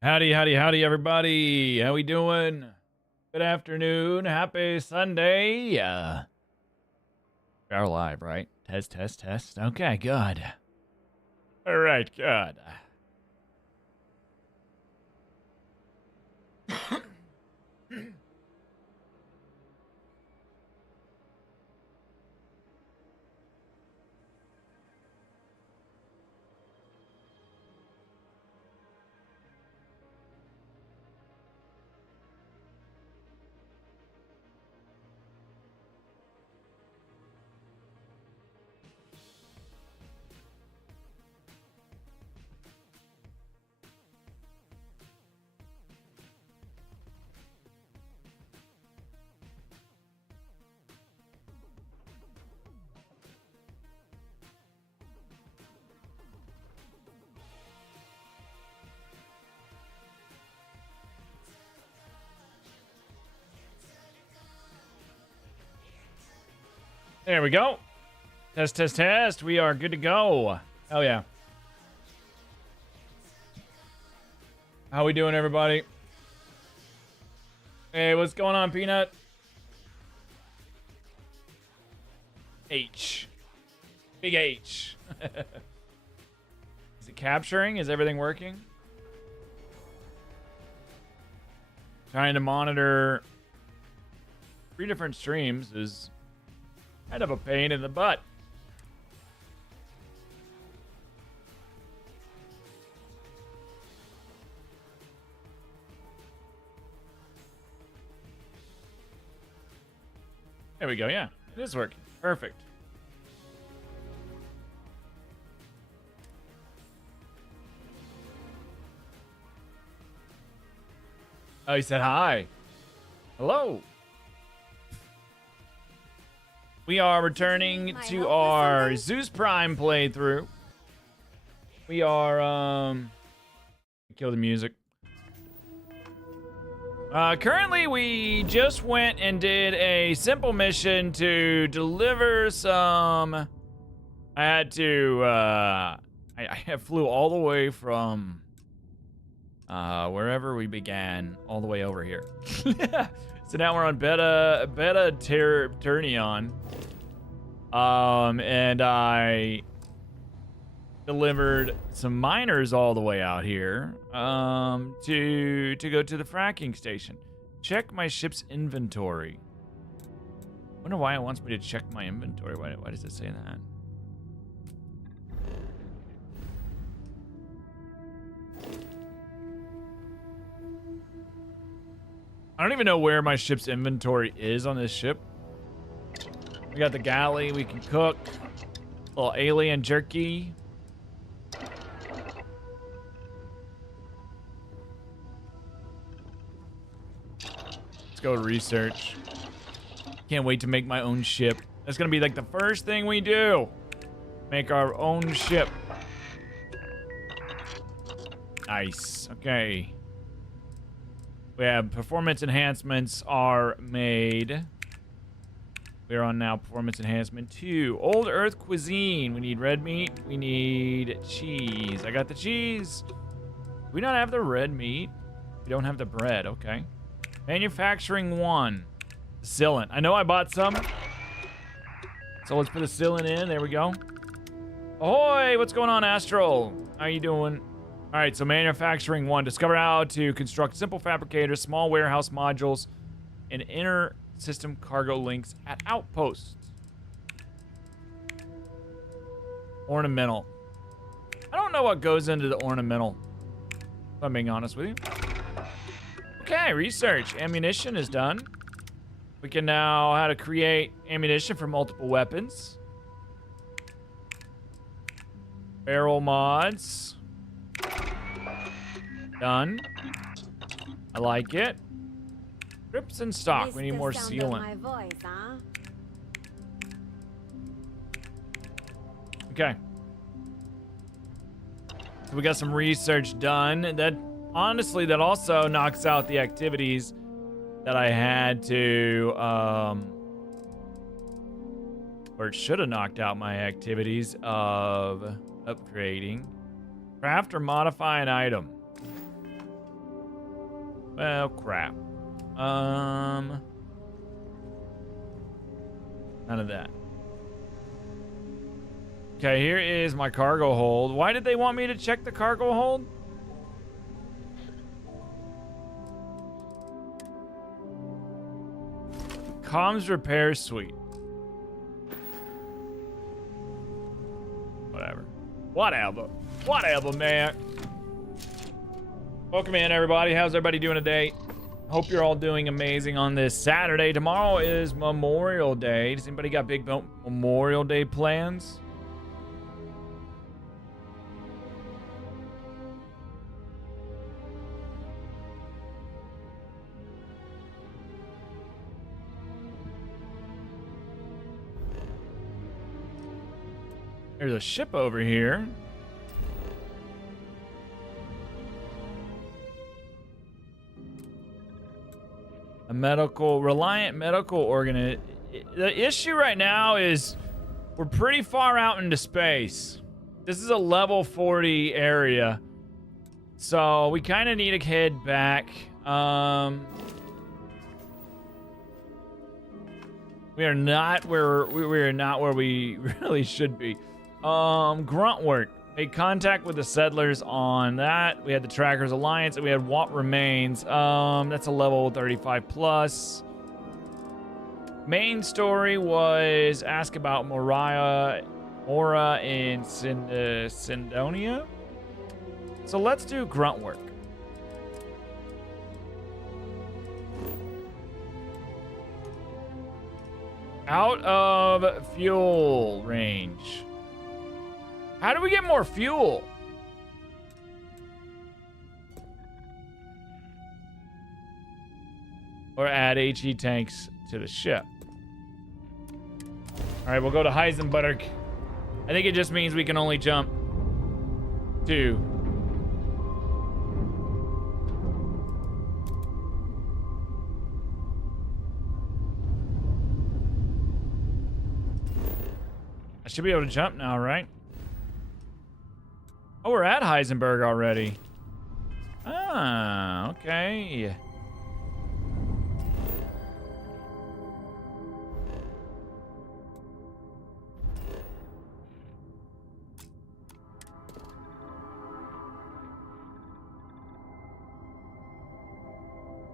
Howdy, howdy, howdy, everybody. How we doing? Good afternoon. Happy Sunday. We're live, right? Test, test, test. Okay, good. All right, good. There we go. Test, test, test. We are good to go. Hell yeah. How we doing, everybody? Hey, what's going on, Peanut? H. Big H. Is it capturing? Is everything working? Trying to monitor 3 different streams is kind of a pain in the butt. There we go. Yeah, it is working. Perfect. Oh, he said hi. Hello. We are returning to our Zeus Prime playthrough. We are, kill the music. Currently, we just went and did a simple mission to deliver some... I had to, I flew all the way from, wherever we began, all the way over here. So now we're on Beta Turnion. And I delivered some miners all the way out here to go to the fracking station. Check my ship's inventory. Wonder why it wants me to check my inventory. Why does it say that? I don't even know where my ship's inventory is on this ship. We got the galley we can cook. A little alien jerky. Let's go research. Can't wait to make my own ship. That's gonna be like the first thing we do. Make our own ship. Nice. Okay. We have performance enhancements are made. We're on now performance enhancement 2. Old Earth cuisine. We need red meat. We need cheese. I got the cheese. Do we not have the red meat? We don't have the bread. Okay. Manufacturing 1. Sealant. I know I bought some. So let's put the sealant in. There we go. Ahoy! What's going on, Astral? How you doing? All right, so manufacturing 1. Discover how to construct simple fabricators, small warehouse modules, and inner system cargo links at outposts. Ornamental. I don't know what goes into the ornamental, if I'm being honest with you. Okay, research. Ammunition is done. We can now how to create ammunition for multiple weapons. Barrel mods. Done. I like it. Grips and stock. We need more sealant. Okay. So we got some research done. That honestly, that also knocks out the activities that I had to, or it should have knocked out my activities of upgrading. Craft or modify an item. Well, crap. None of that. Okay, here is my cargo hold. Why did they want me to check the cargo hold? Comms repair suite. Whatever, man. Welcome in, everybody. How's everybody doing today? Hope you're all doing amazing on this Saturday. Tomorrow is Memorial Day. Does anybody got big Memorial Day plans? There's a ship over here. A reliant medical organ. The issue right now is we're pretty far out into space. This is a level 40 area. So we kind of need to head back. We are not where we really should be. Grunt work. Made contact with the settlers on that. We had the Trackers Alliance, and we had What Remains. That's a level 35 plus. Main story was ask about Mora in Sindonia. So let's do grunt work. Out of fuel range. How do we get more fuel? Or add HE tanks to the ship. All right, we'll go to Heisenberg. I think it just means we can only jump 2. I should be able to jump now, right? Oh, we're at Heisenberg already. Ah, okay.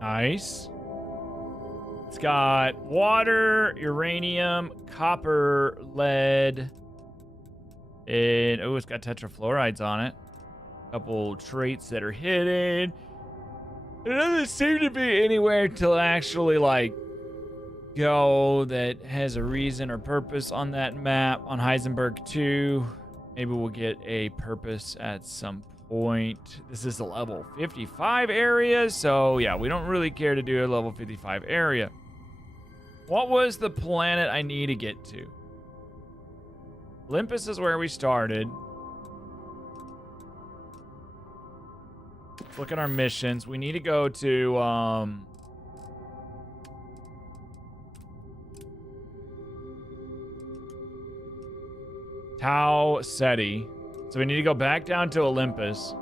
Nice. It's got water, uranium, copper, lead, and oh, it's got tetrafluorides on it. A couple traits that are hidden. There doesn't seem to be anywhere to actually like go that has a reason or purpose on that map on Heisenberg 2. Maybe we'll get a purpose at some point. This is a level 55 area, so yeah, we don't really care to do a level 55 area. What was the planet I need to get to? Olympus is where we started. Let's look at our missions. We need to go to Tau Ceti. So we need to go back down to Olympus.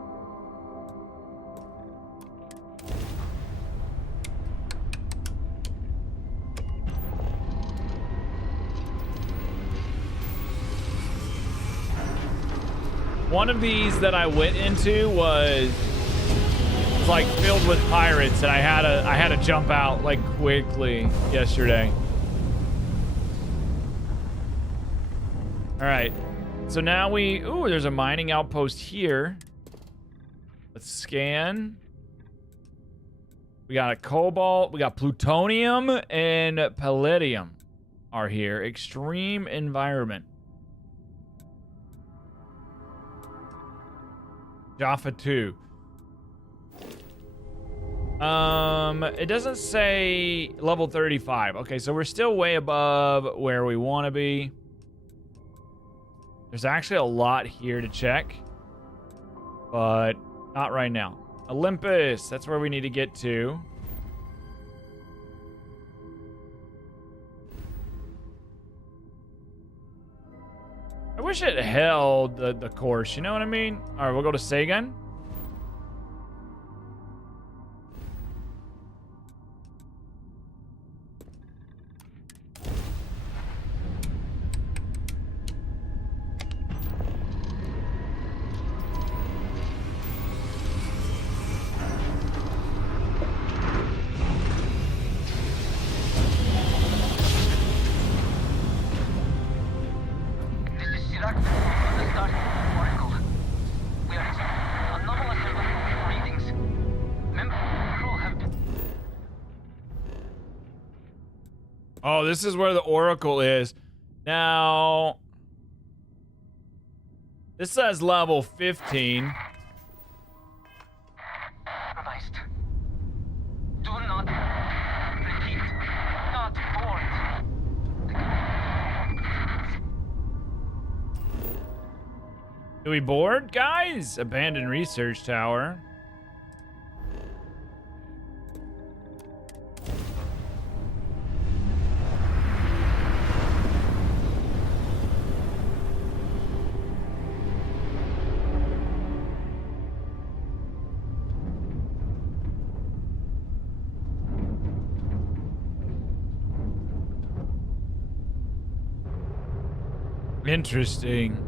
One of these that I went into was like filled with pirates, and I had to jump out like quickly yesterday. All right. So now ooh, there's a mining outpost here. Let's scan. We got a cobalt, we got plutonium, and palladium are here. Extreme environment. Jaffa 2. It doesn't say level 35. Okay, so we're still way above where we want to be. There's actually a lot here to check, but not right now. Olympus, that's where we need to get to. I wish it held the course, you know what I mean? All right, we'll go to Sagan. Oh, this is where the Oracle is. Now, this says level 15. Compromised. Do not repeat. Not board. Do we board, guys? Abandoned research tower. Interesting.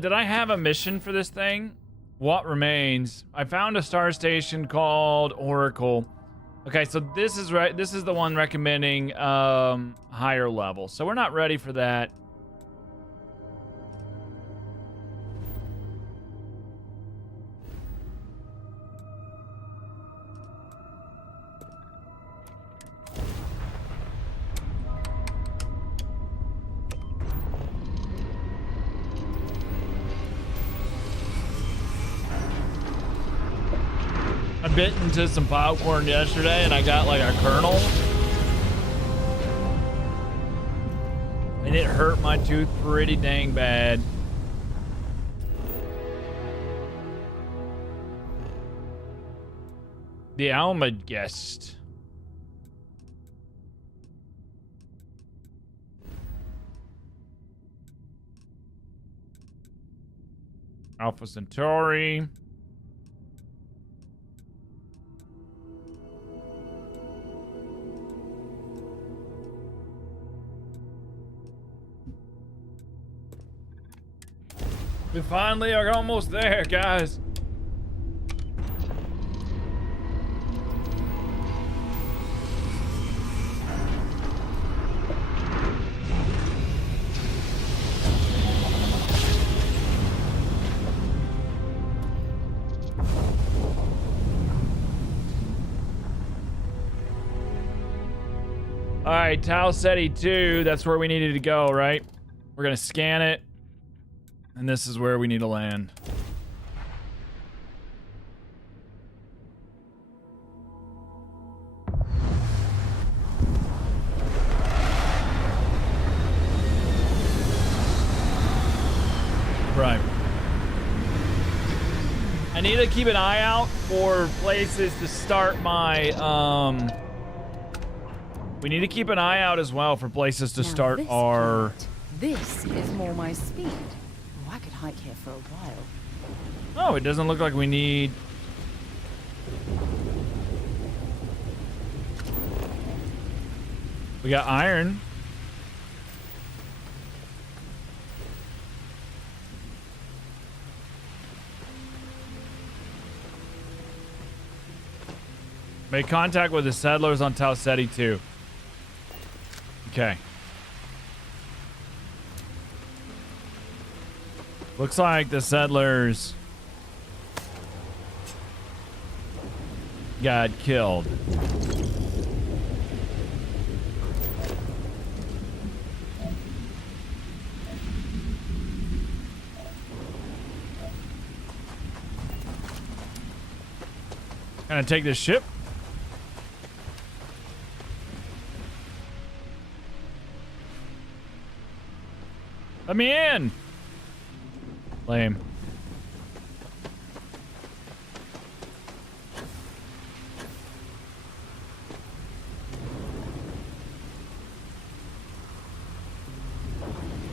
Did I have a mission for this thing? What remains? I found a star station called Oracle. Okay, so this is right. This is the one recommending higher level. So we're not ready for that. I bit into some popcorn yesterday and I got like a kernel. And it hurt my tooth pretty dang bad. The Alma guest. Alpha Centauri. We finally are almost there, guys. All right, Tau Ceti 2, that's where we needed to go, right? We're gonna scan it. And this is where we need to land. Right. I need to keep an eye out for places to start my, we need to keep an eye out as well for places to start our... This is more my speed. Oh, I could hike here for a while. Oh, it doesn't look like we need... We got iron. Make contact with the settlers on Tau Ceti 2. Okay. Looks like the settlers got killed. Gonna take this ship. Let me in. Lame.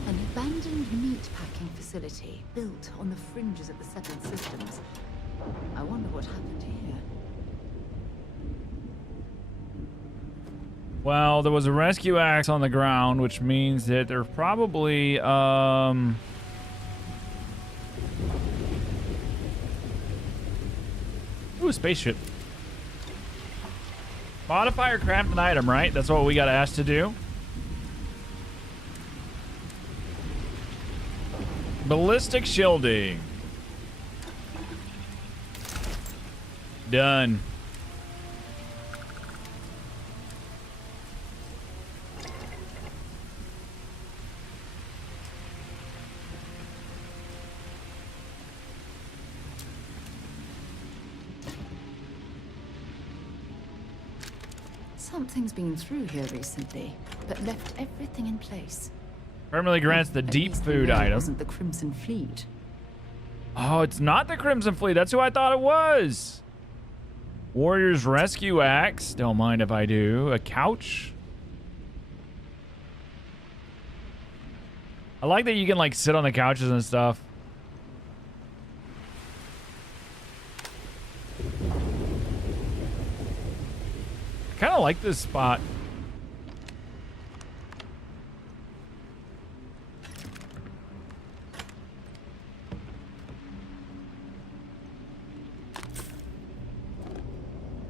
An abandoned meat packing facility built on the fringes of the settled systems. I wonder what happened here. Well, there was a rescue axe on the ground, which means that there's probably, Ooh, a spaceship. Modify or craft an item, right? That's what we got asked to do. Ballistic shielding. Done. Something's been through here recently, but left everything in place. Permanently grants the At deep least food we know it item. wasn't the Crimson Fleet. Oh, it's not the Crimson Fleet. That's who I thought it was. Warrior's Rescue Axe. Don't mind if I do. A couch. I like that you can like sit on the couches and stuff. I kind of like this spot.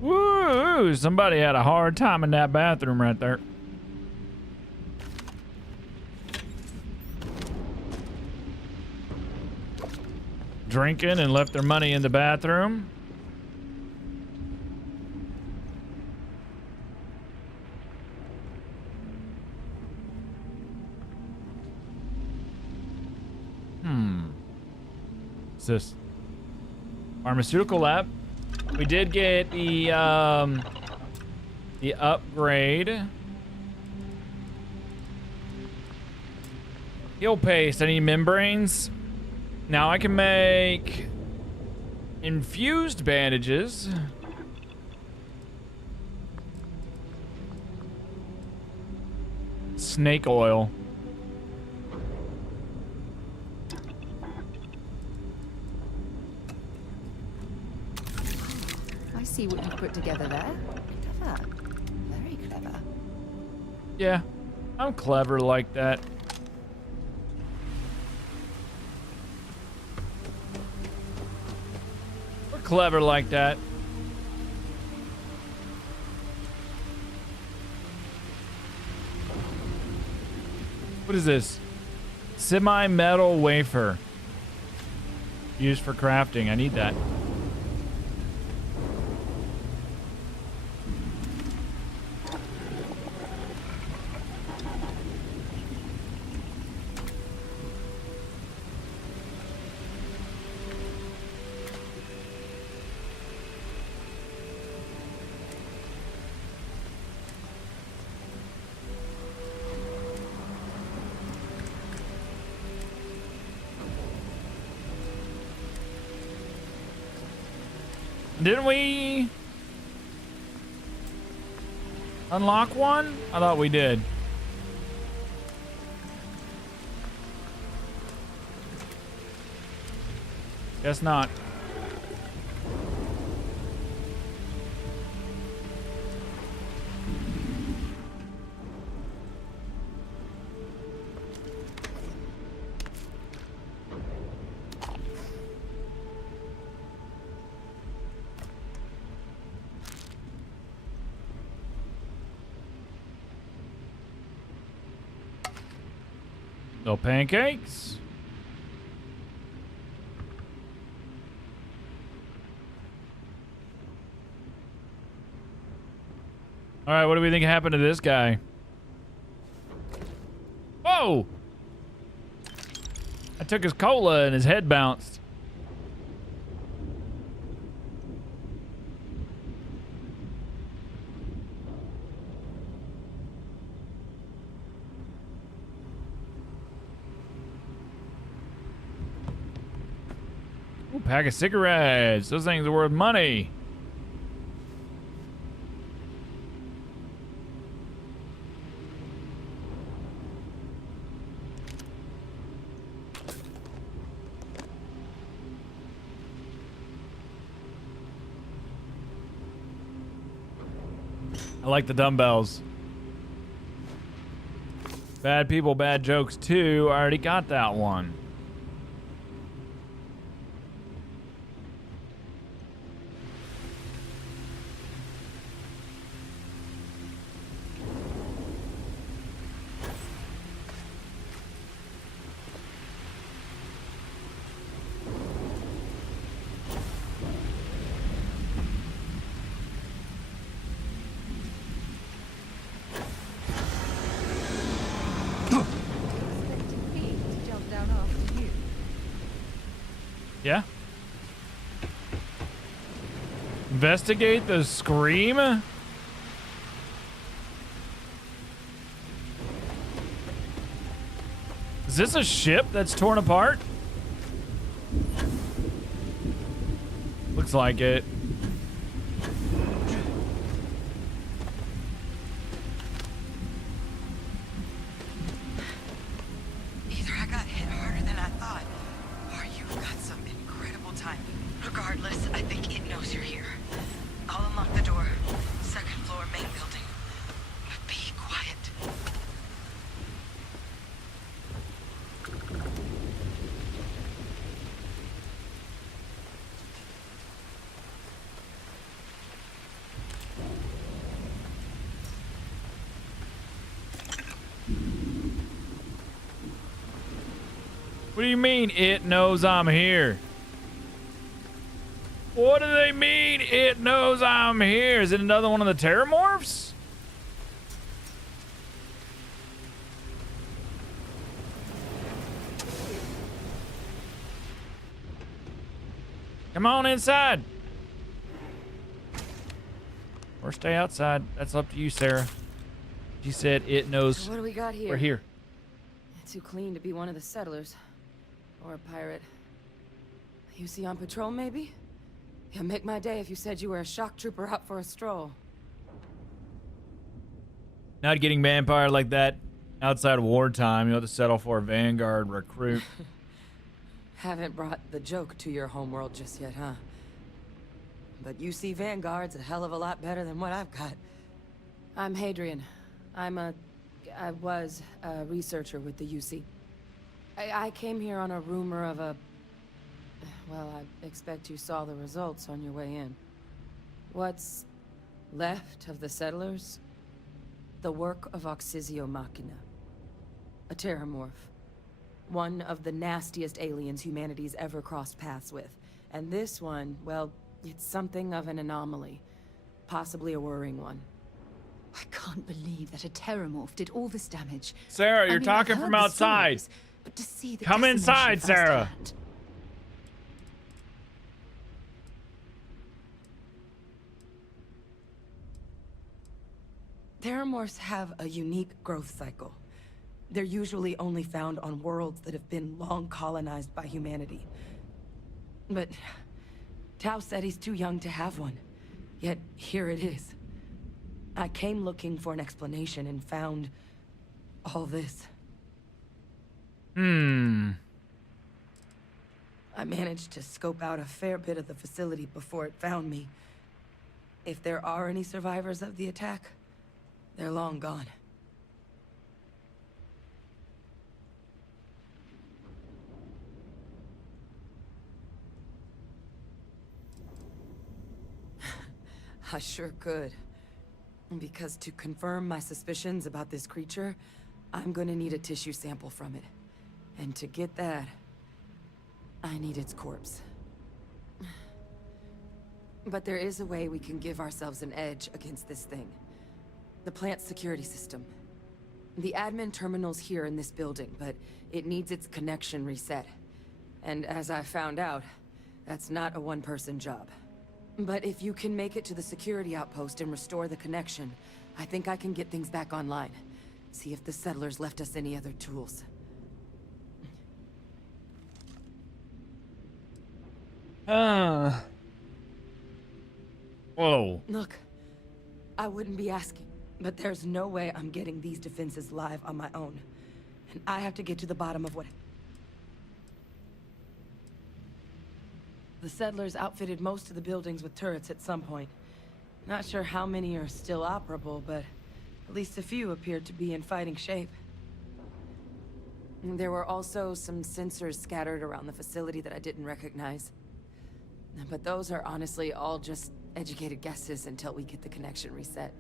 Woo! Somebody had a hard time in that bathroom right there. Drinking and left their money in the bathroom. What's this? Pharmaceutical lab. We did get the upgrade. Heal paste. I need membranes. Now I can make infused bandages. Snake oil. I see what you've put together there. Clever. Very clever. Yeah, I'm clever like that. We're clever like that. What is this? Semi-metal wafer. Used for crafting. I need that. Didn't we unlock one? I thought we did. Guess not. No pancakes. All right, what do we think happened to this guy? Whoa! I took his cola and his head bounced. Ooh, pack of cigarettes. Those things are worth money. I like the dumbbells. Bad people, bad jokes too. I already got that one. Yeah. Investigate the scream? Is this a ship that's torn apart? Looks like it. Either I got hit harder than I thought, or you've got some incredible timing. Regardless, I think it knows you're here. I'll unlock the door. Second floor, main building. Be quiet. What do you mean it knows I'm here? What do they mean it knows I'm here? Is it another one of the terramorphs? Come on inside. Or stay outside. That's up to you, Sarah. She said it knows So what do we got here? we're here. Too clean to be one of the settlers. Or a pirate. You see on patrol, maybe? Yeah, make my day if you said you were a shock trooper out for a stroll. Not getting vampire like that outside of wartime. You have to settle for a Vanguard recruit. Haven't brought the joke to your homeworld just yet, huh? But you see Vanguard's a hell of a lot better than what I've got. I'm Hadrian. I was a researcher with the UC. I came here on a rumor of a... Well, I expect you saw the results on your way in. What's left of the settlers? The work of Oxysio Machina. A terramorph. One of the nastiest aliens humanity's ever crossed paths with. And this one, well, it's something of an anomaly. Possibly a worrying one. I can't believe that a terramorph did all this damage. Sarah, you're I've talking heard from the outside. stories, but to see the Come decimation inside, Sarah. firsthand. Terramorphs have a unique growth cycle. They're usually only found on worlds that have been long colonized by humanity. But Tao said he's too young to have one. Yet here it is. I came looking for an explanation and found all this. I managed to scope out a fair bit of the facility before it found me. If there are any survivors of the attack, they're long gone. I sure could. Because to confirm my suspicions about this creature, I'm gonna need a tissue sample from it. And to get that, I need its corpse. But there is a way we can give ourselves an edge against this thing. The plant's security system. The admin terminal's here in this building, but it needs its connection reset. And as I found out, that's not a one-person job. But if you can make it to the security outpost and restore the connection, I think I can get things back online. See if the settlers left us any other tools. Whoa. Look, I wouldn't be asking, but there's no way I'm getting these defenses live on my own. And I have to get to the bottom of what... The settlers outfitted most of the buildings with turrets at some point. Not sure how many are still operable, but at least a few appeared to be in fighting shape. There were also some sensors scattered around the facility that I didn't recognize. But those are honestly all just educated guesses until we get the connection reset.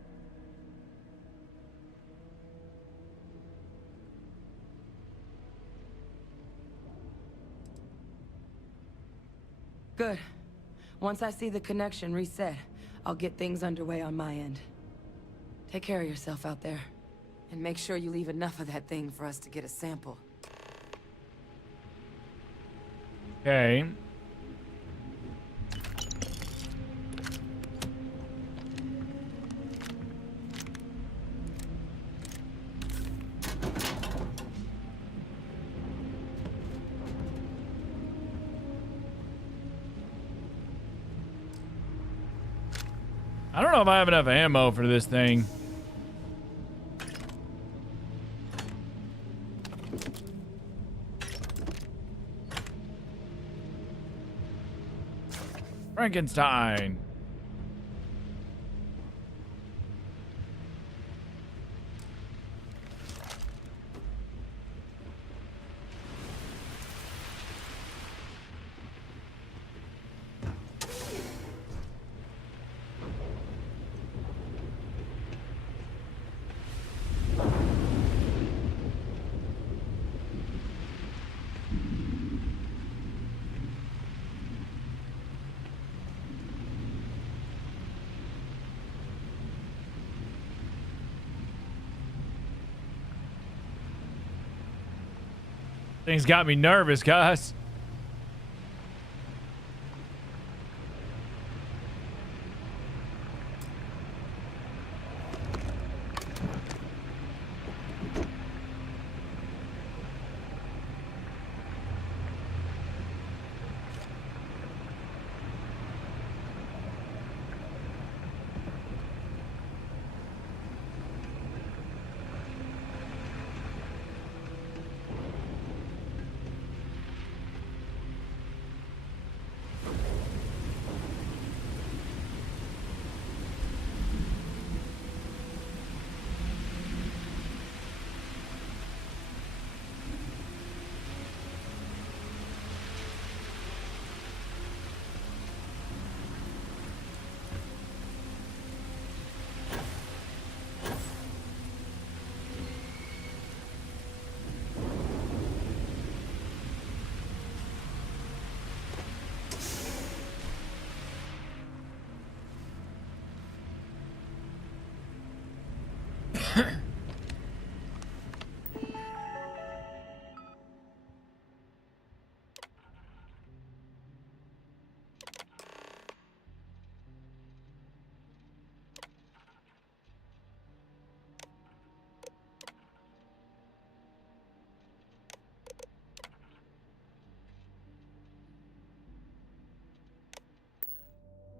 Good. Once I see the connection reset, I'll get things underway on my end. Take care of yourself out there. And make sure you leave enough of that thing for us to get a sample. Okay. I don't know if I have enough ammo for this thing. Frankenstein. Things got me nervous, guys.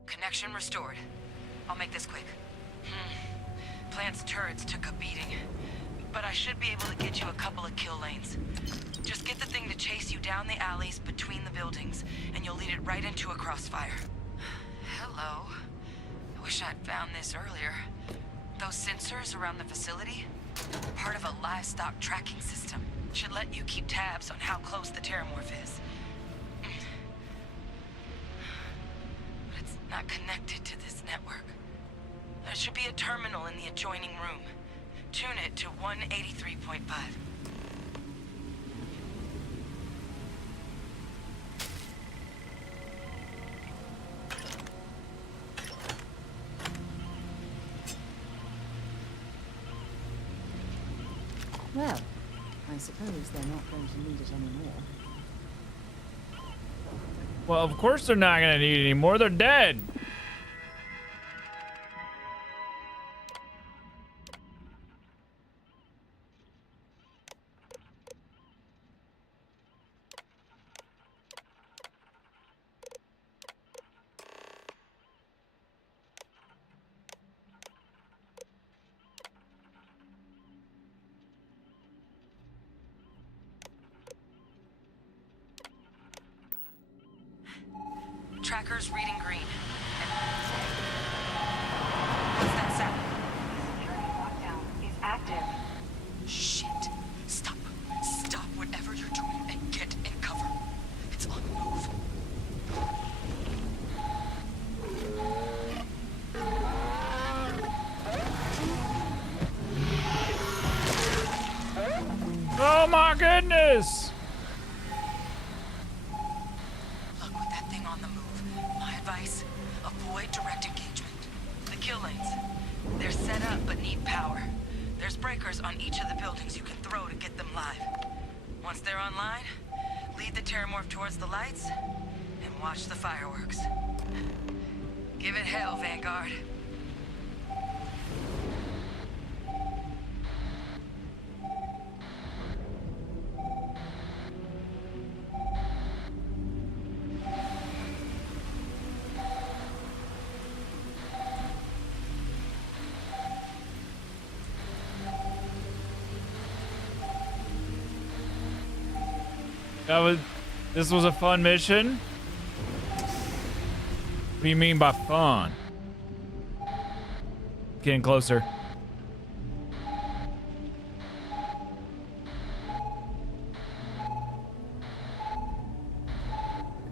Connection restored. I'll make this quick. Plant's turrets took a beating, but I should be able to get you a couple of kill lanes. Just get the thing to chase you down the alleys between the buildings, and you'll lead it right into a crossfire. Hello. I wish I'd found this earlier. Those sensors around the facility? Part of a livestock tracking system. Should let you keep tabs on how close the terramorph is. But it's not connected to this network. There should be a terminal in the adjoining room. Tune it to 183.5. Well, I suppose they're not going to need it anymore. Well, of course they're not gonna need it anymore. They're dead. Tracker's reading green. What's that sound? Lockdown is active. Shit. Stop. Stop whatever you're doing and get in cover. It's on the move. Oh my goodness! Look with that thing on the move. My advice, avoid direct engagement. The kill lanes. They're set up but need power. There's breakers on each of the buildings you can throw to get them live. Once they're online, lead the terramorph towards the lights and watch the fireworks. Give it hell, Vanguard. This was a fun mission? What do you mean by fun? Getting closer.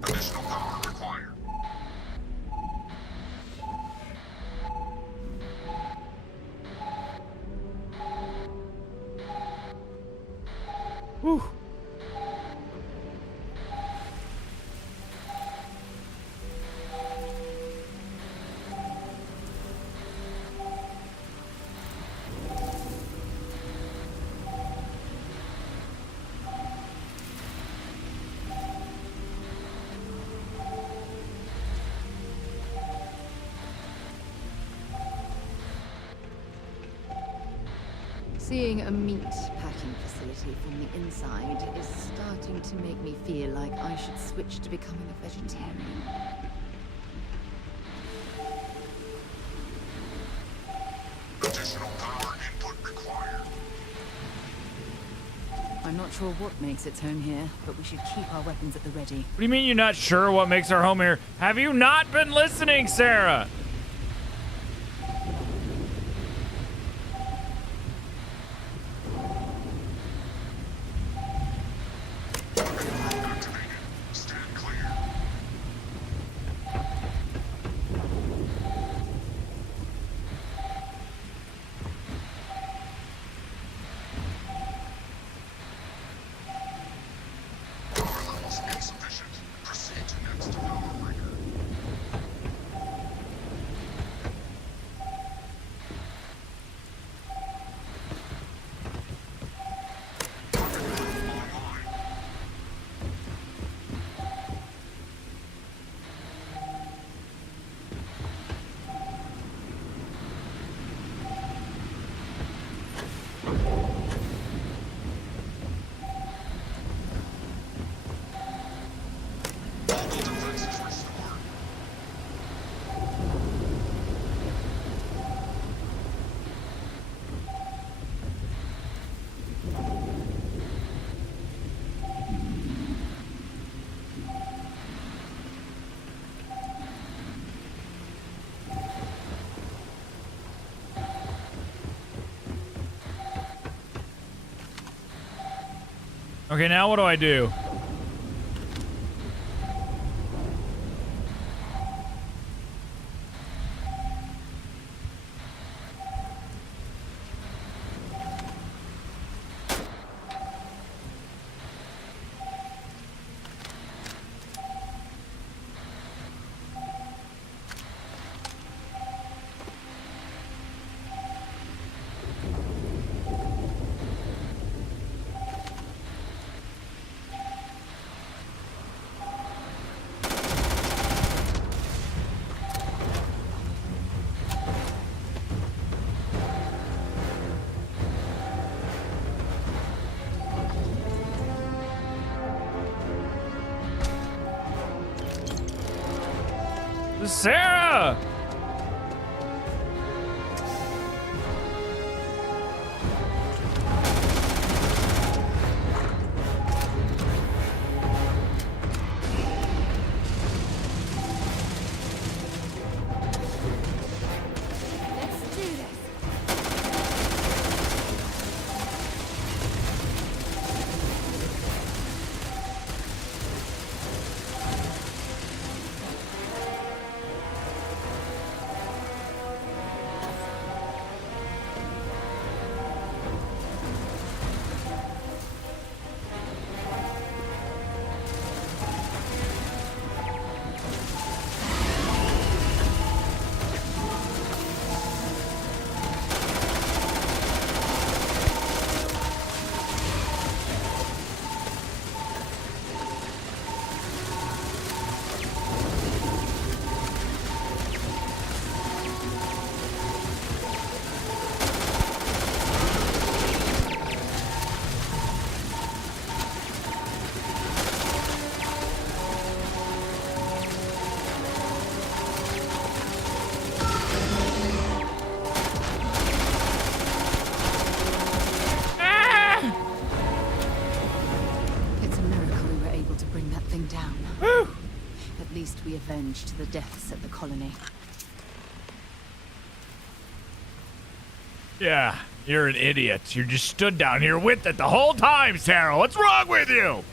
Additional power required. Whew. Seeing a meat packing facility from the inside is starting to make me feel like I should switch to becoming a vegetarian. Additional power input required. I'm not sure what makes its home here, but we should keep our weapons at the ready. What do you mean you're not sure what makes our home here? Have you not been listening, Sarah? Activated. Stand clear. Power levels insufficient. Proceed to next power breaker. Online. All defenses restored. Okay, now what do I do? Sarah! Let's do this. must we avenge the deaths at the colony? Yeah, you're an idiot. You just stood down here with it the whole time, Sarah. What's wrong with you?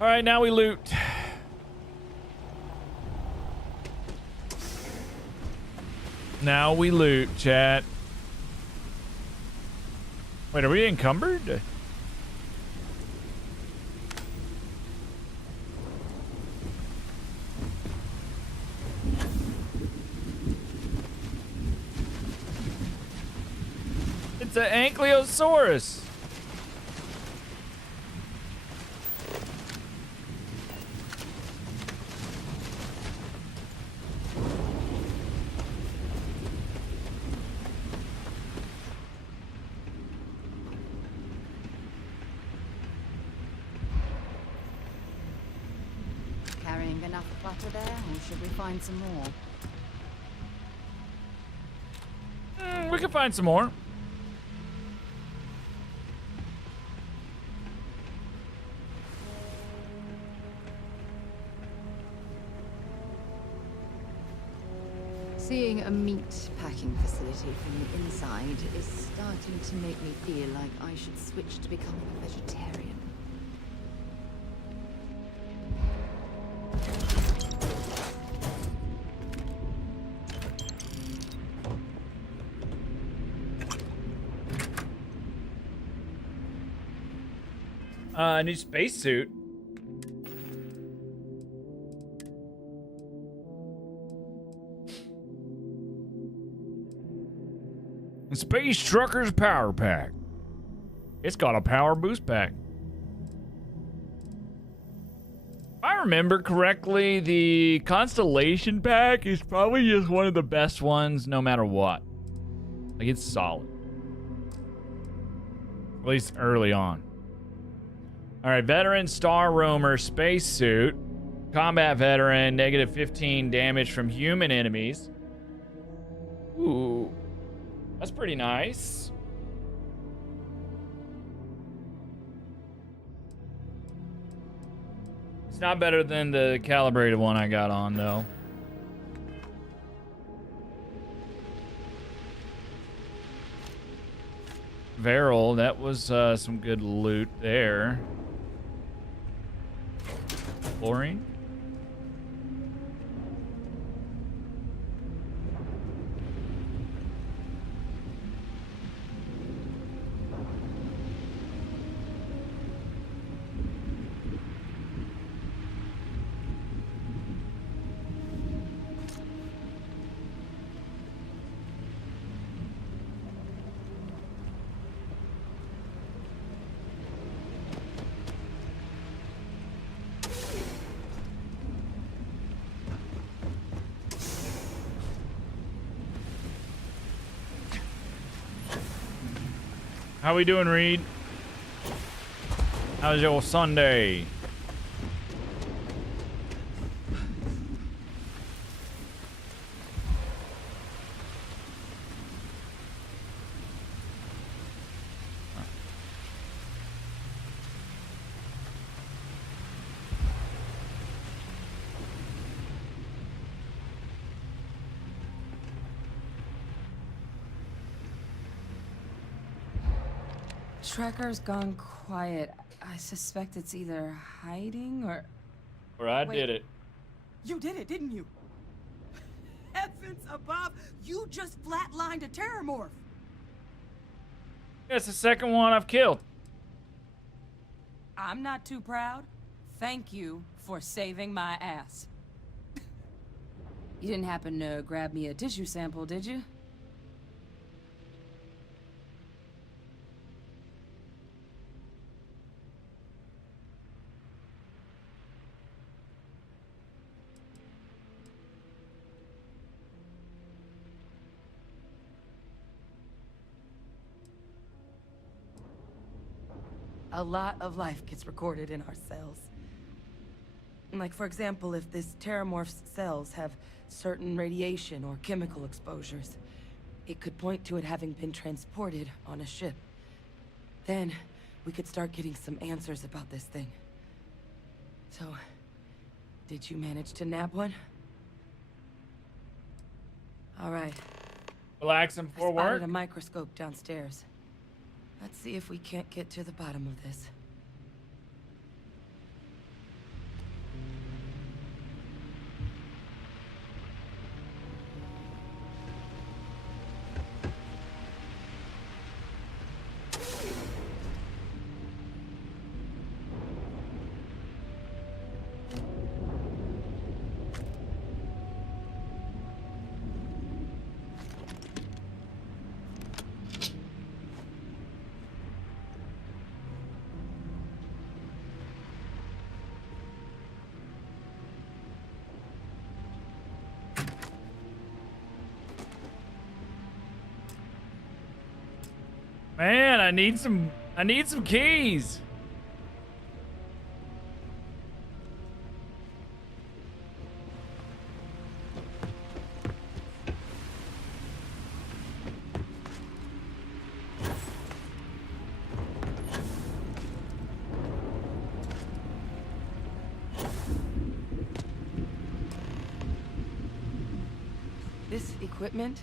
All right, now we loot. Now we loot, chat. Wait, are we encumbered? It's an Ankylosaurus. Carrying enough butter there, or should we find some more? We can find some more. Seeing a meat packing facility from the inside is starting to make me feel like I should switch to becoming a vegetarian. New spacesuit. Space Trucker's Power Pack. It's got a power boost pack. If I remember correctly, the Constellation pack is probably just one of the best ones no matter what. Like, it's solid. At least early on. Alright, Veteran Star Roamer Spacesuit. Combat Veteran, negative 15 damage from human enemies. Ooh. That's pretty nice. It's not better than the calibrated one I got on, though. Varel, that was some good loot there. Chlorine? How we doing, Reed? How's your Sunday? Tracker's gone quiet. I suspect it's either hiding or... Or I Wait. did it. You did it, didn't you? Heavens above! You just flatlined a terrormorph! That's the second one I've killed. I'm not too proud. Thank you for saving my ass. You didn't happen to grab me a tissue sample, did you? A lot of life gets recorded in our cells. Like, for example, if this terramorph's cells have certain radiation or chemical exposures, it could point to it having been transported on a ship. Then, we could start getting some answers about this thing. So, did you manage to nab one? All right. Relax him for I spotted work. a microscope downstairs. Let's see if we can't get to the bottom of this. Man, I need some keys. This equipment,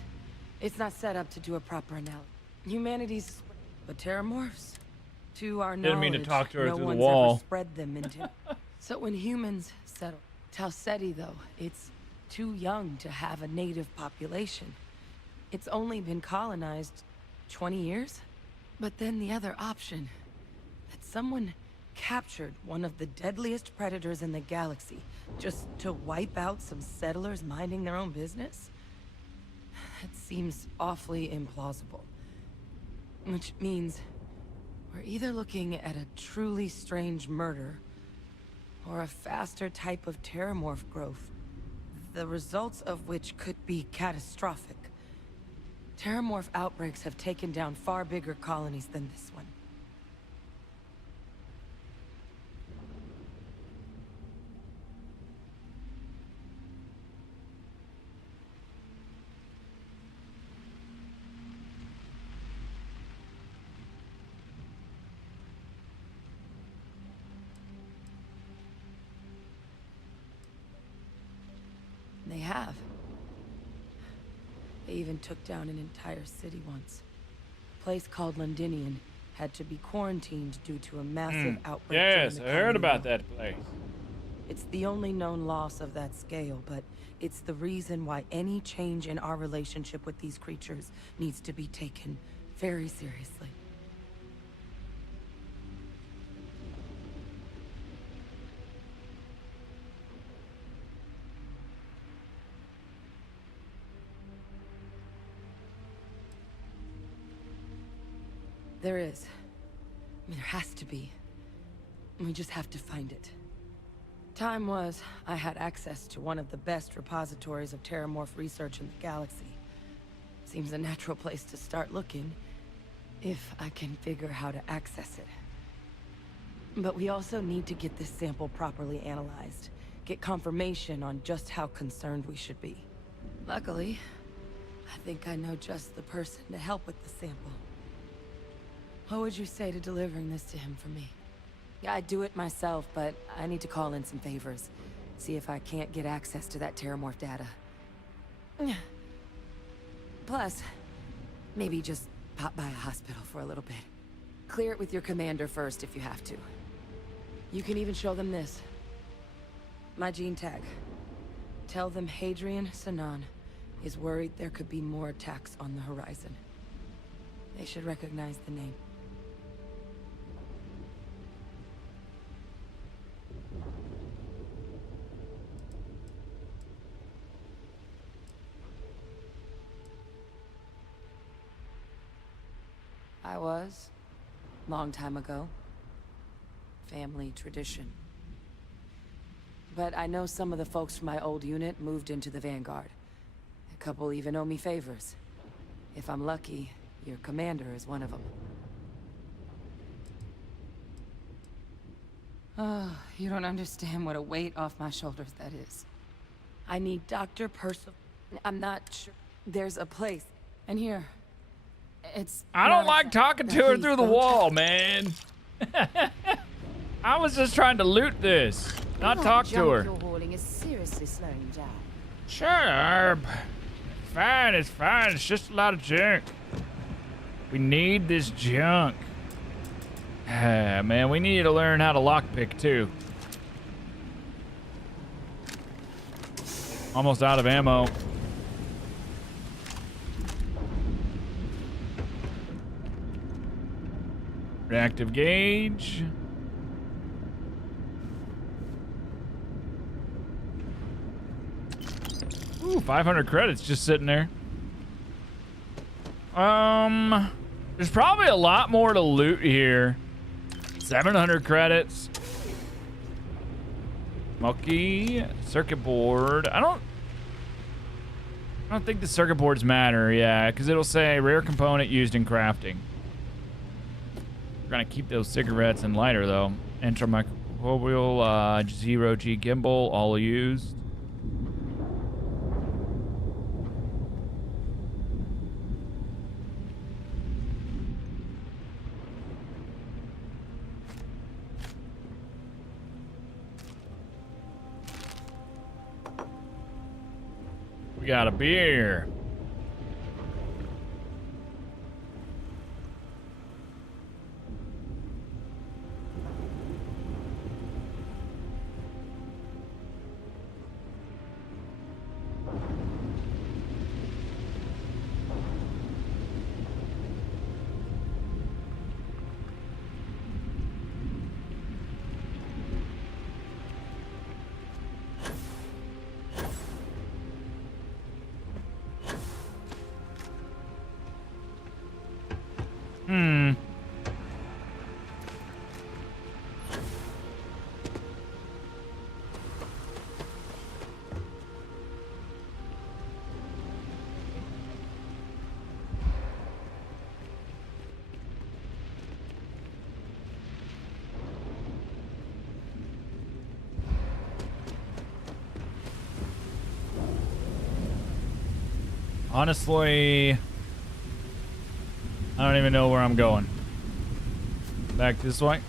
it's not set up to do a proper analysis. Humanity's, but terramorphs, to our Didn't knowledge, mean to talk to her no through the one's wall. ever spread them into. So when humans settle, Talseti though, it's too young to have a native population. It's only been colonized 20 years? But then the other option, that someone captured one of the deadliest predators in the galaxy just to wipe out some settlers minding their own business? That seems awfully implausible. Which means we're either looking at a truly strange murder or a faster type of terramorph growth, the results of which could be catastrophic. Terramorph outbreaks have taken down far bigger colonies than this one. They have. They even took down an entire city once. A place called Londinian had to be quarantined due to a massive outbreak. Yes, during I the heard Colony about War. that place. It's the only known loss of that scale, but it's the reason why any change in our relationship with these creatures needs to be taken very seriously. There is. I mean, there has to be. We just have to find it. Time was, I had access to one of the best repositories of terramorph research in the galaxy. Seems a natural place to start looking, if I can figure how to access it. But we also need to get this sample properly analyzed, get confirmation on just how concerned we should be. Luckily, I think I know just the person to help with the sample. What would you say to delivering this to him for me? I'd do it myself, but I need to call in some favors. See if I can't get access to that terramorph data. Plus, maybe just pop by a hospital for a little bit. Clear it with your commander first if you have to. You can even show them this. My gene tag. Tell them Hadrian Sanan is worried there could be more attacks on the horizon. They should recognize the name. I was. Long time ago. Family tradition. But I know some of the folks from my old unit moved into the Vanguard. A couple even owe me favors. If I'm lucky, your commander is one of them. Oh, you don't understand what a weight off my shoulders that is. I need Dr. Percival. I'm not sure. There's a place. And here. It's I don't like talking to her through the wall, man. I was just trying to loot this, not That talk to junk her. You're hauling is seriously slowing you down. Shut up. Fine, it's fine. It's just a lot of junk. We need this junk. Man, we need to learn how to lockpick too. Almost out of ammo. Reactive gauge. Ooh, 500 credits just sitting there. There's probably a lot more to loot here. 700 credits. Smoky circuit board. I don't think the circuit boards matter, yeah, because it'll say rare component used in crafting. We're gonna keep those cigarettes and lighter though. Antimicrobial, 0G gimbal, all used. We got a beer. Honestly, I don't even know where I'm going. Back this way.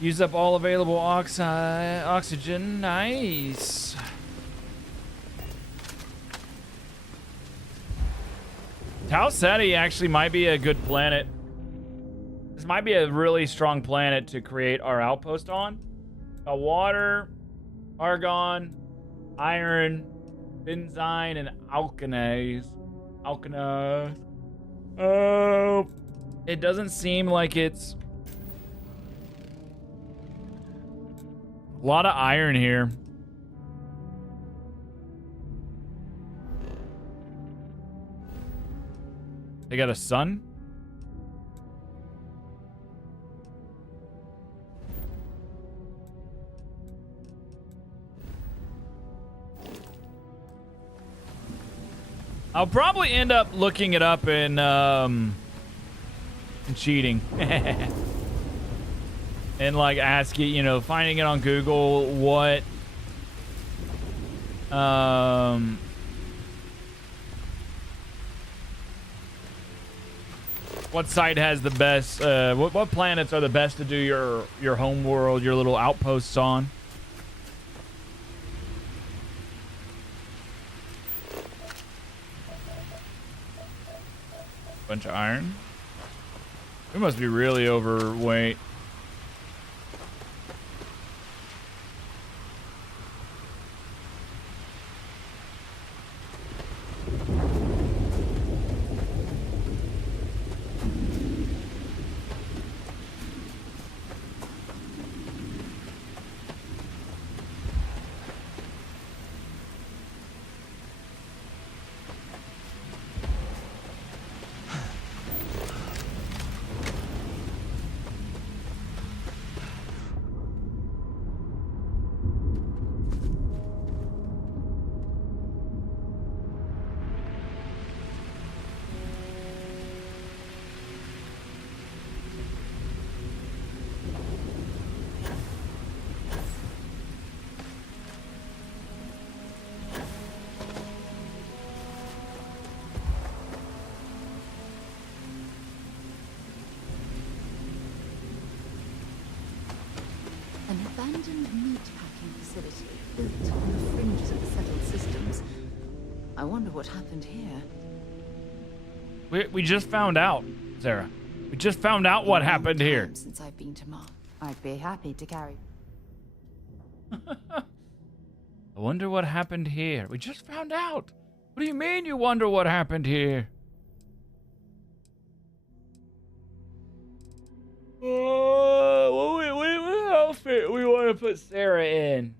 Use up all available oxygen. Nice. Tau Ceti actually might be a good planet. This might be a really strong planet to create our outpost on. Water, argon, iron, benzine, and alkanase. Oh, it doesn't seem like it's a lot of iron here. They got a sun? I'll probably end up looking it up and cheating. And like ask it, you know, finding it on Google what site has the best what planets are the best to do your home world, your little outposts on. Bunch of iron. We must be really overweight. abandoned meatpacking facility built on the fringes of the settled systems. I wonder what happened here. We just found out, Sarah. We just found out what happened here. Since I've been to Mars, I'd be happy to carry. I wonder what happened here. We just found out. What do you mean you wonder what happened here? What outfit we want to put Sarah in?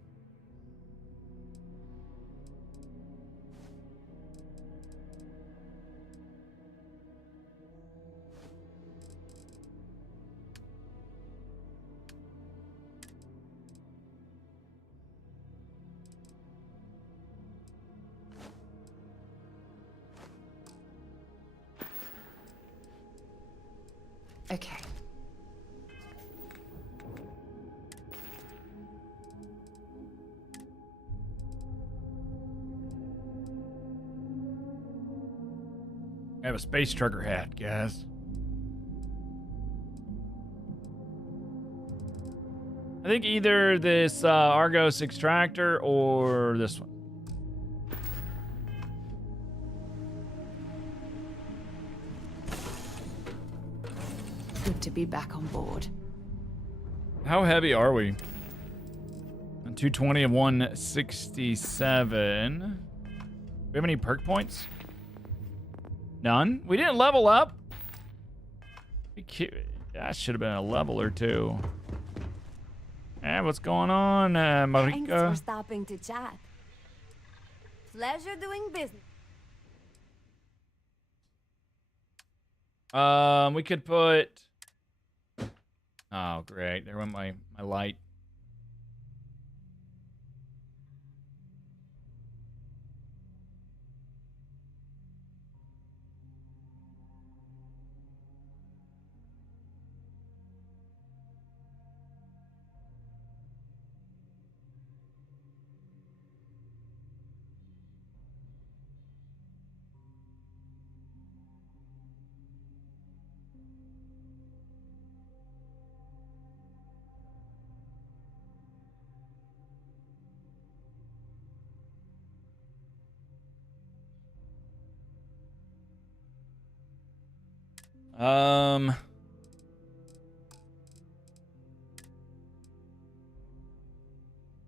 Okay. I have a space trucker hat, guys. I think either this Argos extractor or this one. Good to be back on board. How heavy are we? 220 and 167. Do we have any perk points? None? We didn't level up? That should have been a level or two. Hey, what's going on, Thanks Marika? for stopping to chat. Pleasure doing business. We could put... Oh, great. There went my light.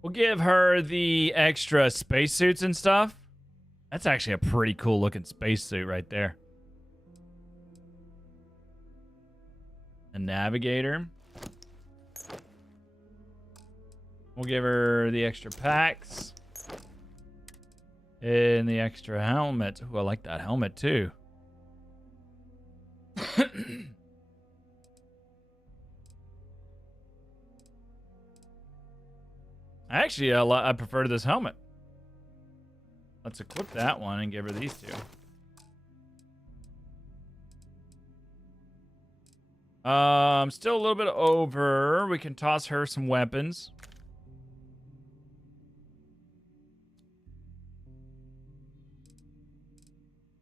We'll give her the extra spacesuits and stuff. That's actually a pretty cool looking spacesuit right there. A navigator. We'll give her the extra packs. And the extra helmet. Ooh, I like that helmet too. Actually, I prefer this helmet. Let's equip that one and give her these two. Still a little bit over. We can toss her some weapons.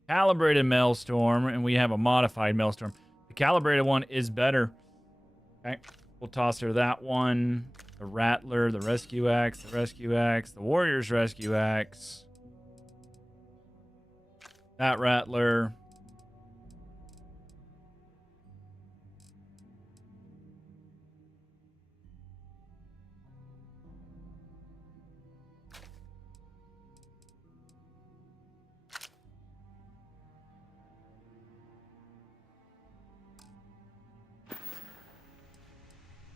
Calibrated Maelstrom, and we have a modified Maelstrom. The calibrated one is better. Okay, we'll toss her that one. The Rattler, the Rescue Axe, the Warrior's Rescue Axe. That Rattler.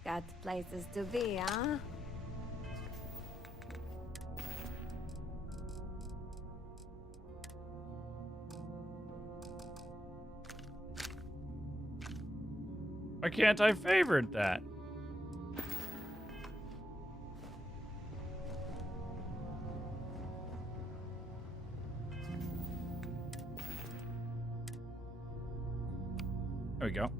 Got places to be, huh? Why can't I favorite that? There we go.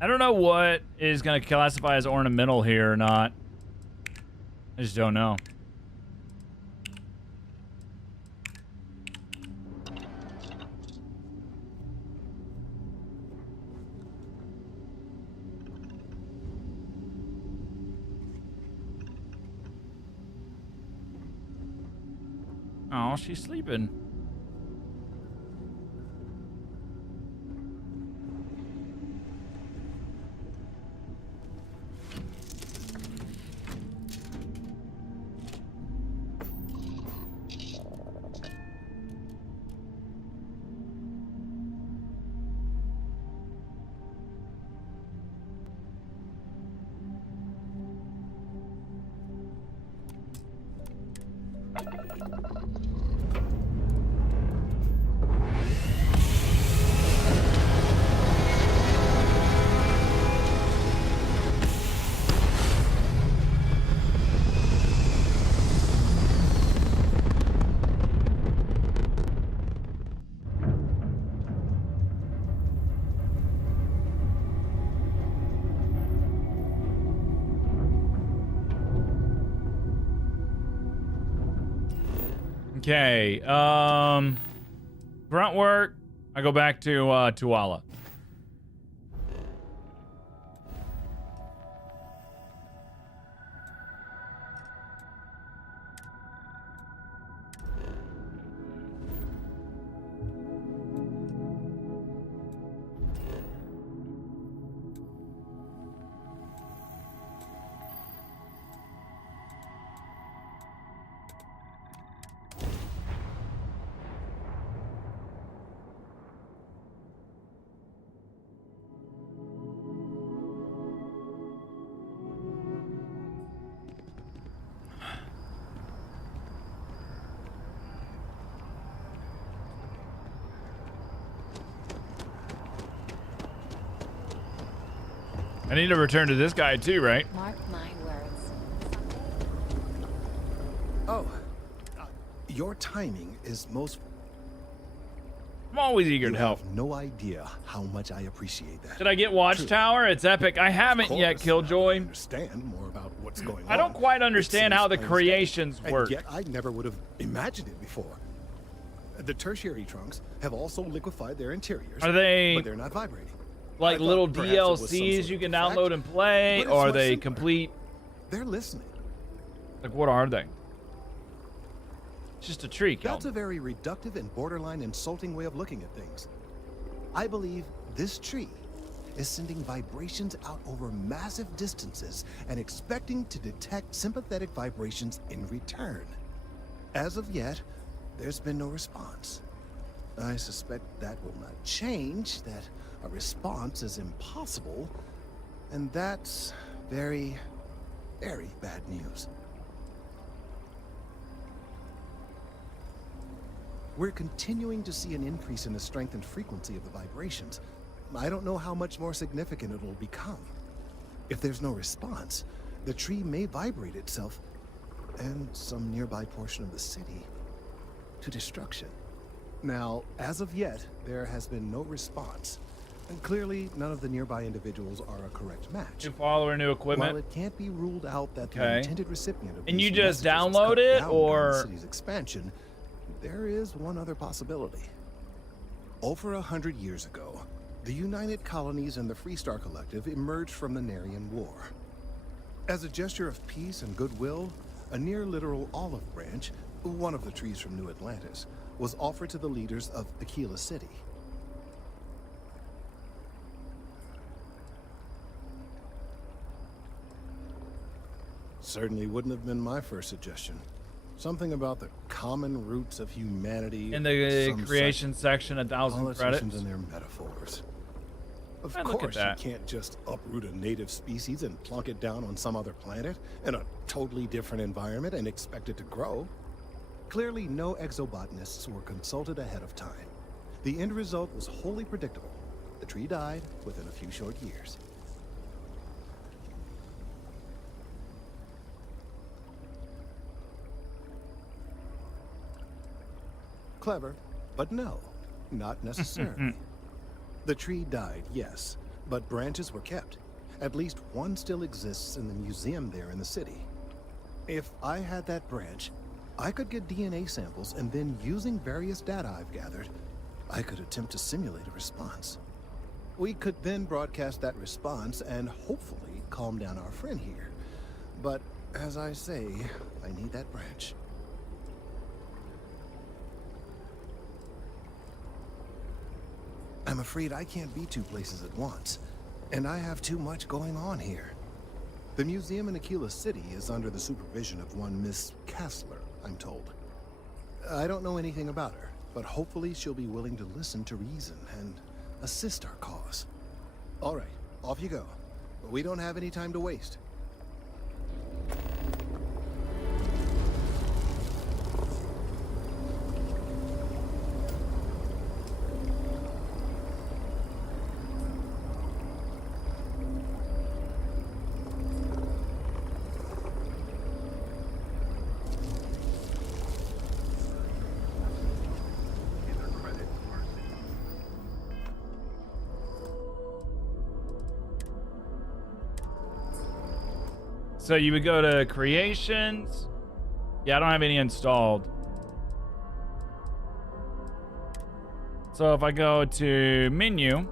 I don't know what is going to classify as ornamental here or not. I just don't know. Oh, she's sleeping. Okay, grunt work. I go back to Tuala. I need to return to this guy too, right? Mark my words. Oh, your timing is most. I'm always eager You to help. have no idea how much I appreciate that. Did I get Watchtower? It's epic. I haven't yet, Of course, Killjoy. I understand more about what's going on. I don't quite It understand seems how the plain as day, creations and work. yet I never would have imagined it before. The tertiary trunks have also liquefied their interiors. Are they But they're not vibrating. like I thought little perhaps it was some DLCs sort you of can effect, download and play, but it's or are much they simpler. complete? They're listening. Like, what are they? It's just a tree, That's Kelvin. a very reductive and borderline insulting way of looking at things. I believe this tree is sending vibrations out over massive distances and expecting to detect sympathetic vibrations in return. As of yet, there's been no response. I suspect that will not change, that a response is impossible, and that's very, very bad news. We're continuing to see an increase in the strength and frequency of the vibrations. I don't know how much more significant it'll become. If there's no response, the tree may vibrate itself and some nearby portion of the city to destruction. Now, as of yet, there has been no response. And clearly, none of the nearby individuals are a correct match. New follower, new While equipment. it can't be ruled out that the Okay. intended recipient of And these you just messages was download cut it, down or- during the city's expansion, there is one other possibility. Over 100 years ago, the United Colonies and the Freestar Collective emerged from the Narian War. As a gesture of peace and goodwill, a near-literal olive branch, one of the trees from New Atlantis, was offered to the leaders of Aquila City. Certainly wouldn't have been my first suggestion. Something about the common roots of humanity. In the some creation section, 1,000 politicians credits. and their metaphors. Of Hey, look at course, you that. can't just uproot a native species and plunk it down on some other planet in a totally different environment and expect it to grow. Clearly, no exobotanists were consulted ahead of time. The end result was wholly predictable. The tree died within a few short years. Clever, but no, not necessarily. The tree died, yes, but branches were kept. At least one still exists in the museum there in the city. If I had that branch, I could get DNA samples, and then using various data I've gathered, I could attempt to simulate a response. We could then broadcast that response and hopefully calm down our friend here. But as I say, I need that branch. I'm afraid I can't be two places at once, and I have too much going on here. The museum in Aquila City is under the supervision of one Miss Kassler, I'm told. I don't know anything about her, but hopefully she'll be willing to listen to reason and assist our cause. All right, off you go. We don't have any time to waste. So you would go to creations. Yeah, I don't have any installed. So if I go to menu.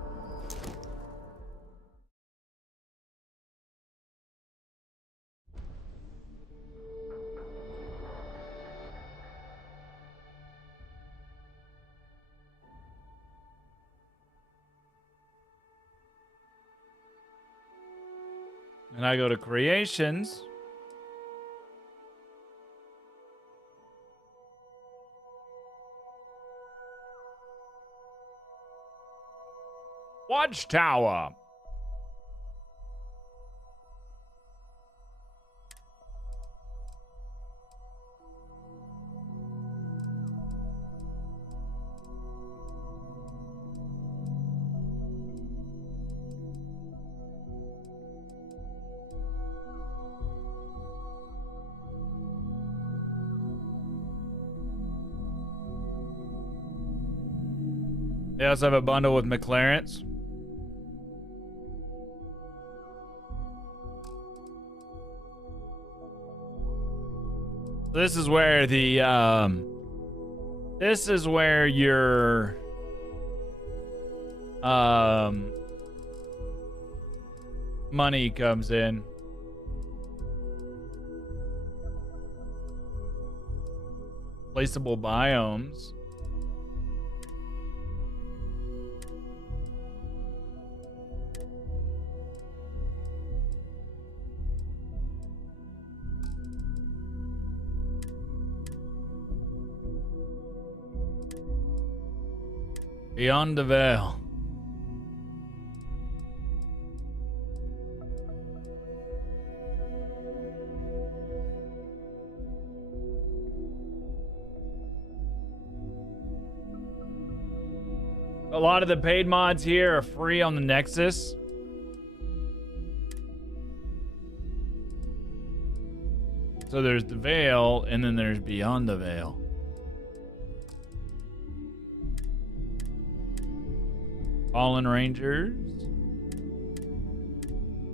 And I go to creations. Watchtower. They also have a bundle with McLaren's. This is where the this is where your money comes in. Placeable biomes. Beyond the Veil. A lot of the paid mods here are free on the Nexus. So there's the Veil, and then there's Beyond the Veil. Fallen Rangers.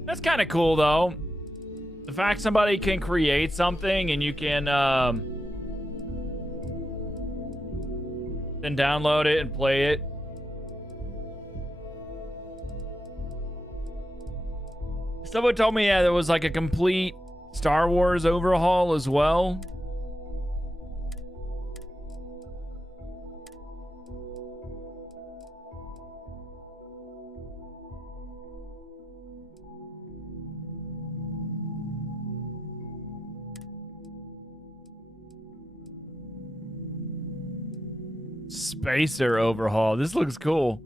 That's kind of cool, though. The fact somebody can create something and you can then download it and play it. Someone told me, yeah, there was like a complete Star Wars overhaul as well. Spacer overhaul. This looks cool.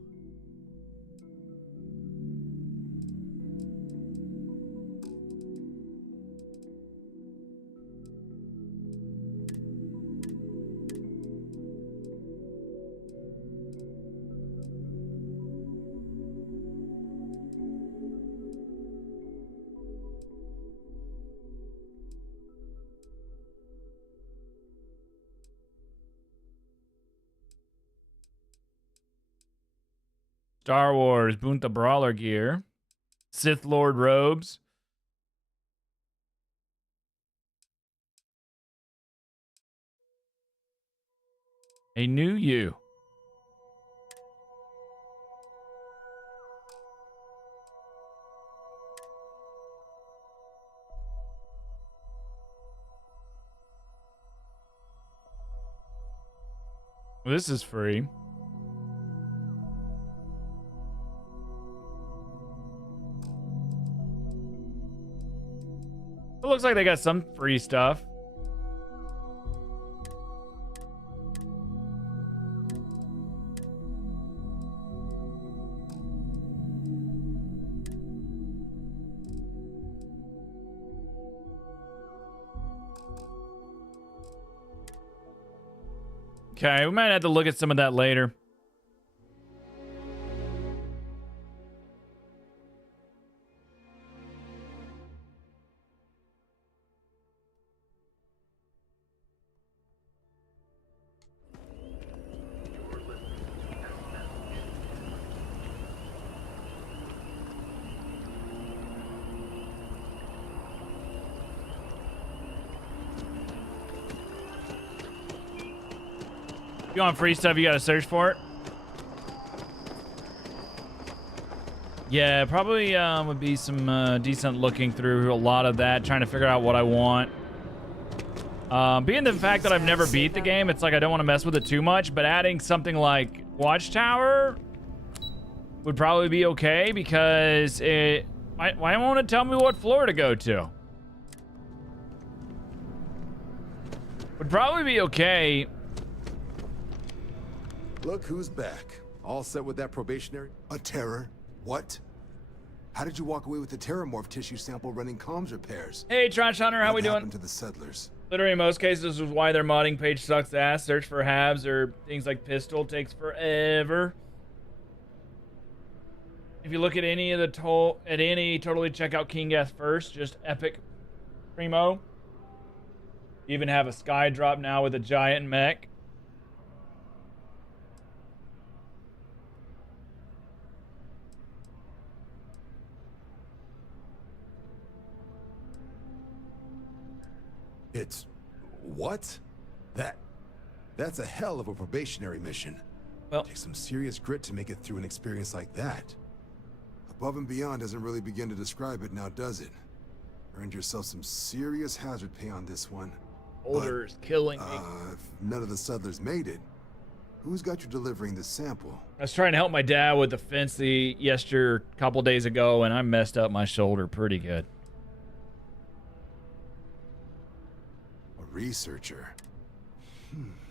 Star Wars Bunta Brawler gear. Sith Lord robes. A new you. Well, this is free. It looks like they got some free stuff. Okay, we might have to look at some of that later. If you want free stuff, you gotta search for it. Yeah, probably would be some decent looking through a lot of that, trying to figure out what I want. Being the fact that I've never beat the game, it's like I don't want to mess with it too much, but adding something like Watchtower would probably be okay because it... Why won't it tell me what floor to go to? Would probably be okay. Look who's back. All set with that probationary? A terror? What? How did you walk away with the terramorph tissue sample running comms repairs? Hey, Trash Hunter, how we doing? What happened to the settlers? Literally, in most cases, this is why their modding page sucks ass. Search for halves or things like pistol takes forever. If you look at any of the totally check out King Gas first. Just epic primo. You even have a sky drop now with a giant mech. It's... what? That's a hell of a probationary mission. Well, takes some serious grit to make it through an experience like that. Above and beyond doesn't really begin to describe it now, does it? Earned yourself some serious hazard pay on this one. Older is killing me. If none of the settlers made it, who's got you delivering the sample? I was trying to help my dad with the fence a couple days ago, and I messed up my shoulder pretty good. Researcher.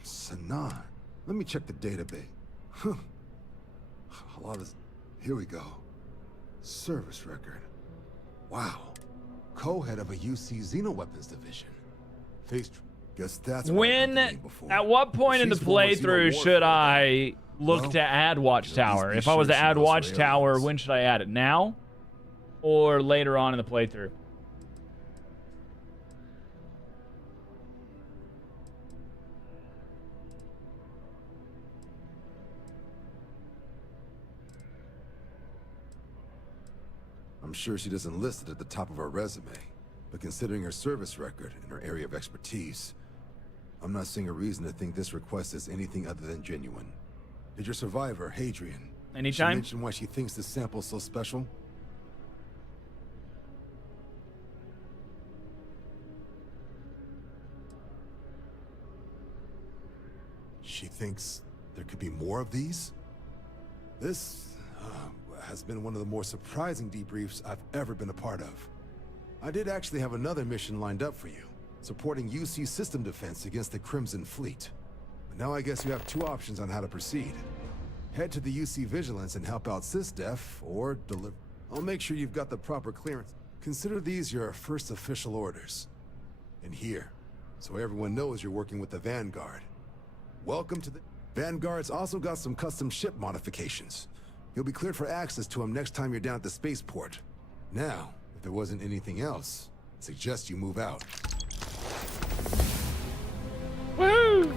Sanan. Let me check the database. A lot of... Here we go. Service record. Wow. Co-head of a UC Xenoweapons division. Guess that's at what point in the playthrough should I look to add Watchtower? If I was to add Watchtower, when should I add it? Now? Or later on in the playthrough? I'm sure she doesn't list it at the top of her resume, but considering her service record and her area of expertise, I'm not seeing a reason to think this request is anything other than genuine. Did your survivor, Hadrian, anytime, she mention why she thinks this sample's so special? She thinks there could be more of these? This has been one of the more surprising debriefs I've ever been a part of. I did actually have another mission lined up for you, supporting UC system defense against the Crimson Fleet. But now I guess you have two options on how to proceed. Head to the UC Vigilance and help out SysDef, or deliver. I'll make sure you've got the proper clearance. Consider these your first official orders. And here, so everyone knows you're working with the Vanguard. Welcome to the... Vanguard's also got some custom ship modifications. You'll be cleared for access to them next time you're down at the spaceport. Now, if there wasn't anything else, I suggest you move out. Woo!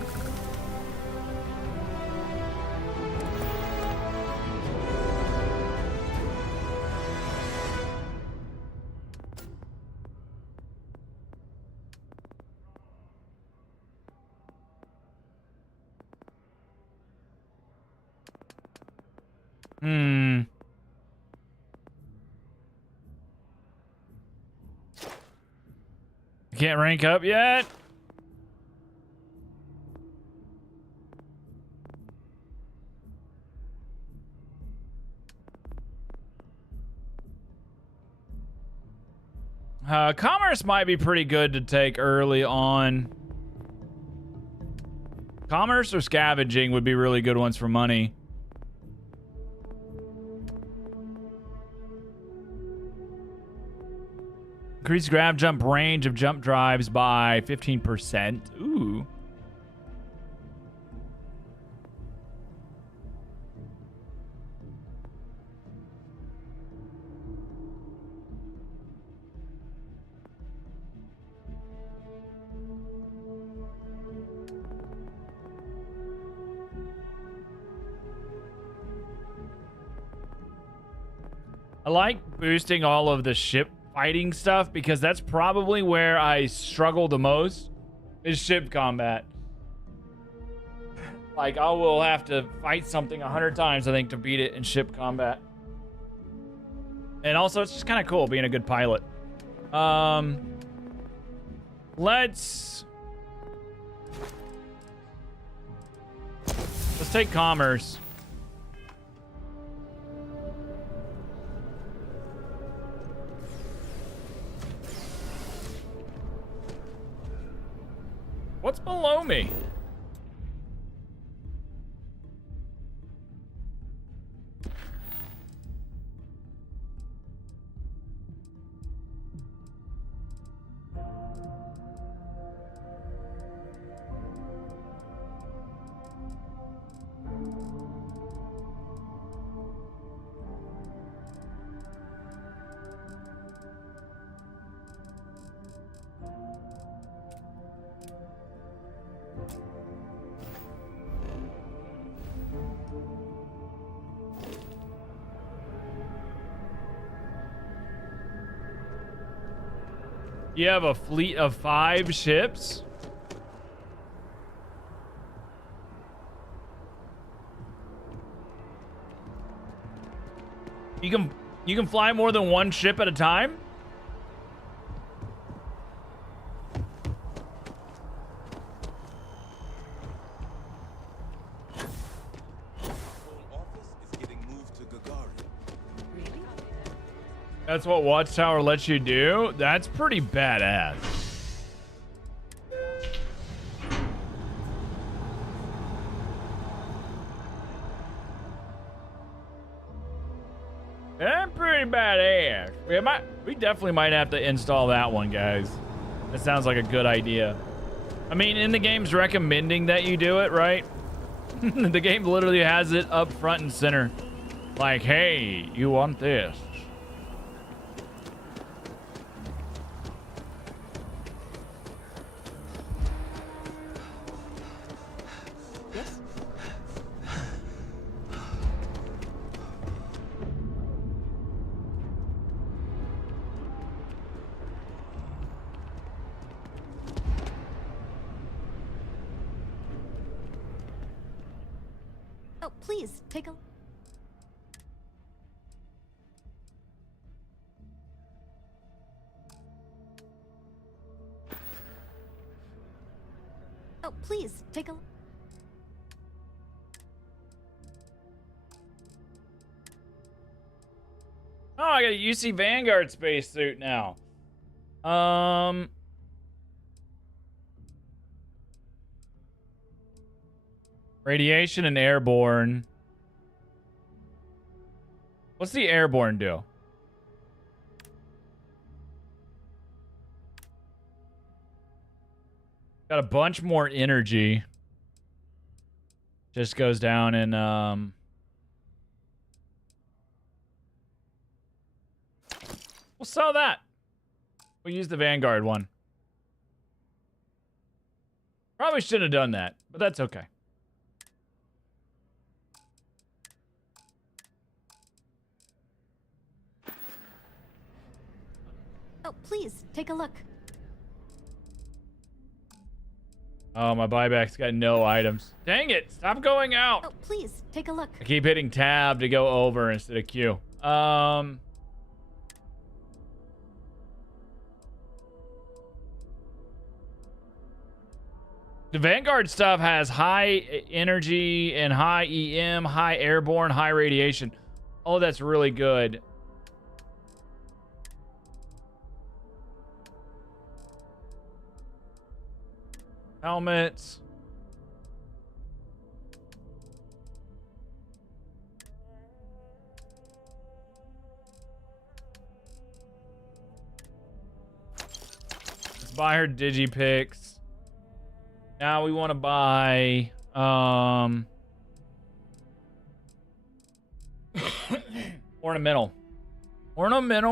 Hmm. Can't rank up yet? Commerce might be pretty good to take early on. Commerce or scavenging would be really good ones for money. Increase grab jump range of jump drives by 15%. Ooh. I like boosting all of the ship fighting stuff because that's probably where I struggle the most is ship combat. Like, I will have to fight something 100 times, I think, to beat it in ship combat. And also, it's just kind of cool being a good pilot. Let's take commerce. What's below me? You have a fleet of 5 ships? You can fly more than one ship at a time? That's what Watchtower lets you do? That's pretty badass. That's pretty badass. We definitely might have to install that one, guys. That sounds like a good idea. I mean, in the game's recommending that you do it, right? The game literally has it up front and center. Like, hey, you want this? Oh, please, take a... Oh, please, take a... Oh, I got a UC Vanguard spacesuit now. Radiation and airborne. What's the airborne do? Got a bunch more energy. Just goes down in we'll sell that. We'll use the Vanguard one. Probably should have done that, but that's okay. Oh, please, take a look. Oh, my buyback's got no items. Dang it! Stop going out. Oh, please take a look. I keep hitting tab to go over instead of Q. The Vanguard stuff has high energy and high EM, high airborne, high radiation. Oh, that's really good. Helmets. Let's buy her Digipicks. Now we want to buy ornamental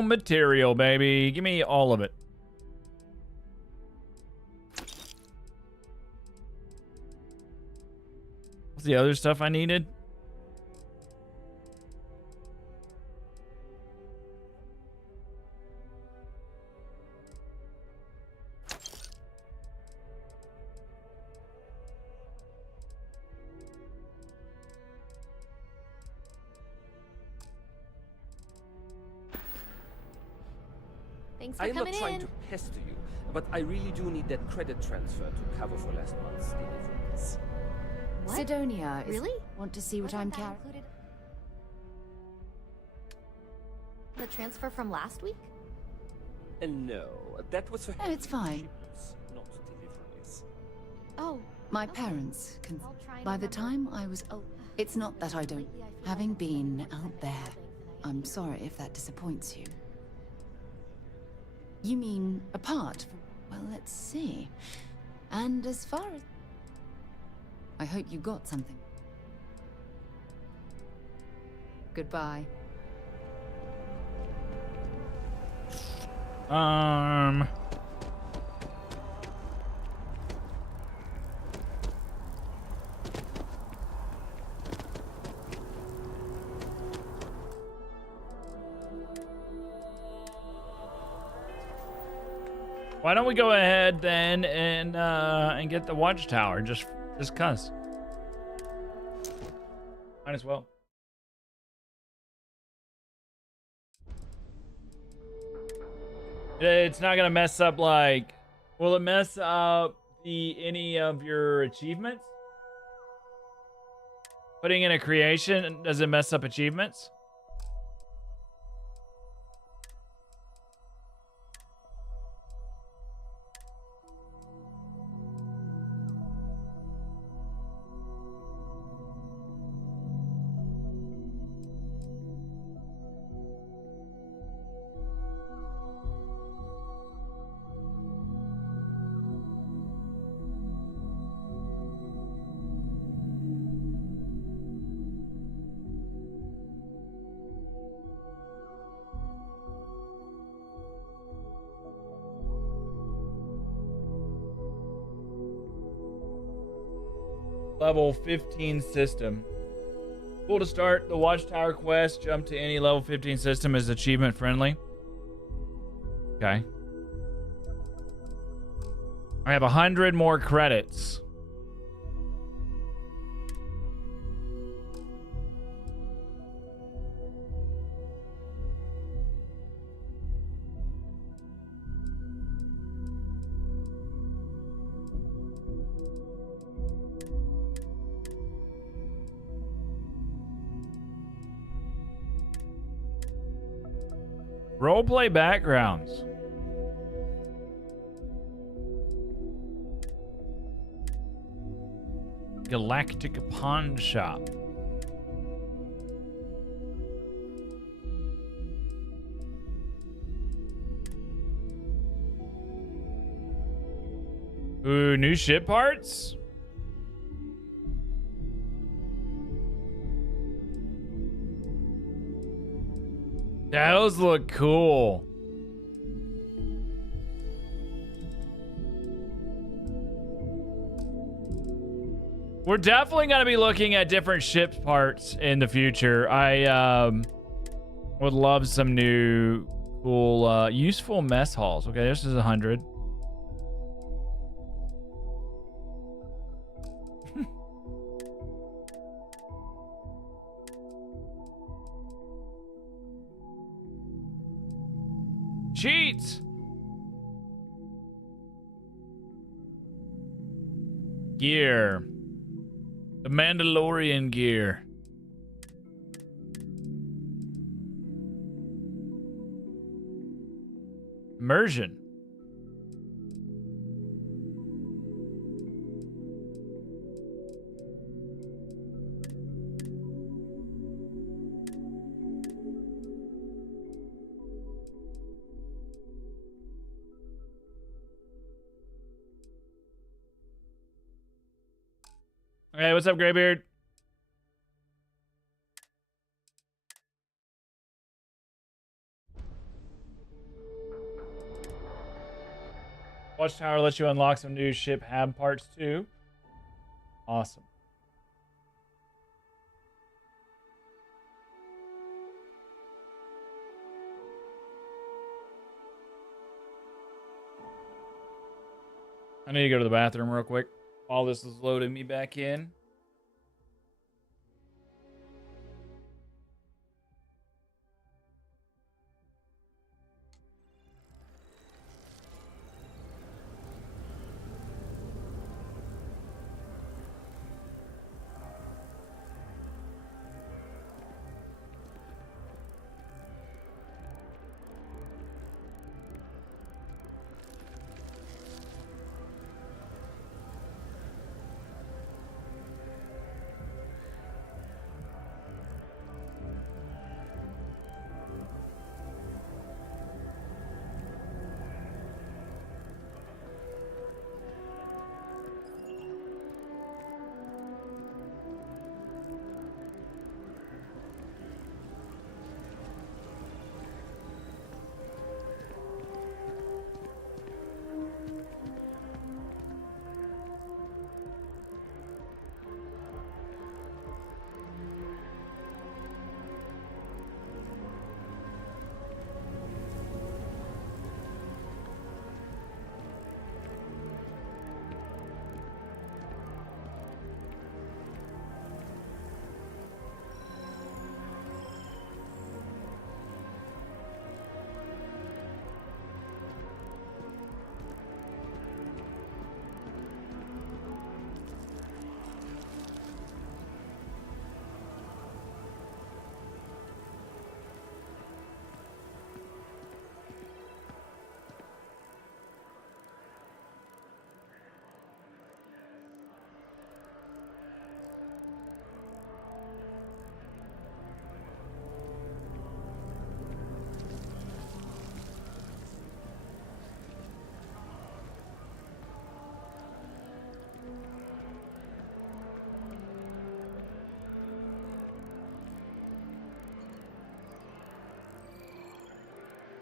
material, baby. Give me all of it. What's the other stuff I needed? Thanks for I am not coming trying in. to pester you, but I really do need that credit transfer to cover for last month's deliveries. What? Sidonia, Really? Want to see what Wasn't I'm that carrying? included? The transfer from last week? No, that was for Oh, it's fine. shipments, not deliveries. Oh. My okay. parents can. I'll try and By the remember. time I was. Oh, it's not that I don't. Lately, I feel Having like I'm been forgetting out there, everything that I I'm do. sorry if that disappoints you. You mean apart from. Well, let's see. And as far as. I hope you got something. Goodbye. Why don't we go ahead then and get the watchtower just cuz. Might as well. It's not gonna mess up like. Will it mess up any of your achievements? Putting in a creation, does it mess up achievements? Level 15 system. Cool to start the Watchtower quest. Jump to any level 15 system is achievement friendly. Okay. I have 100 more credits. Roleplay backgrounds. Galactic Pawn Shop. Ooh, new ship parts? Those look cool. We're definitely going to be looking at different ship parts in the future. I would love some new cool useful mess halls. Okay, this is 100. Cheats! Gear. The Mandalorian gear. Immersion. Hey, what's up, Graybeard? Watchtower lets you unlock some new ship hab parts too. Awesome. I need to go to the bathroom real quick. All this is loading me back in.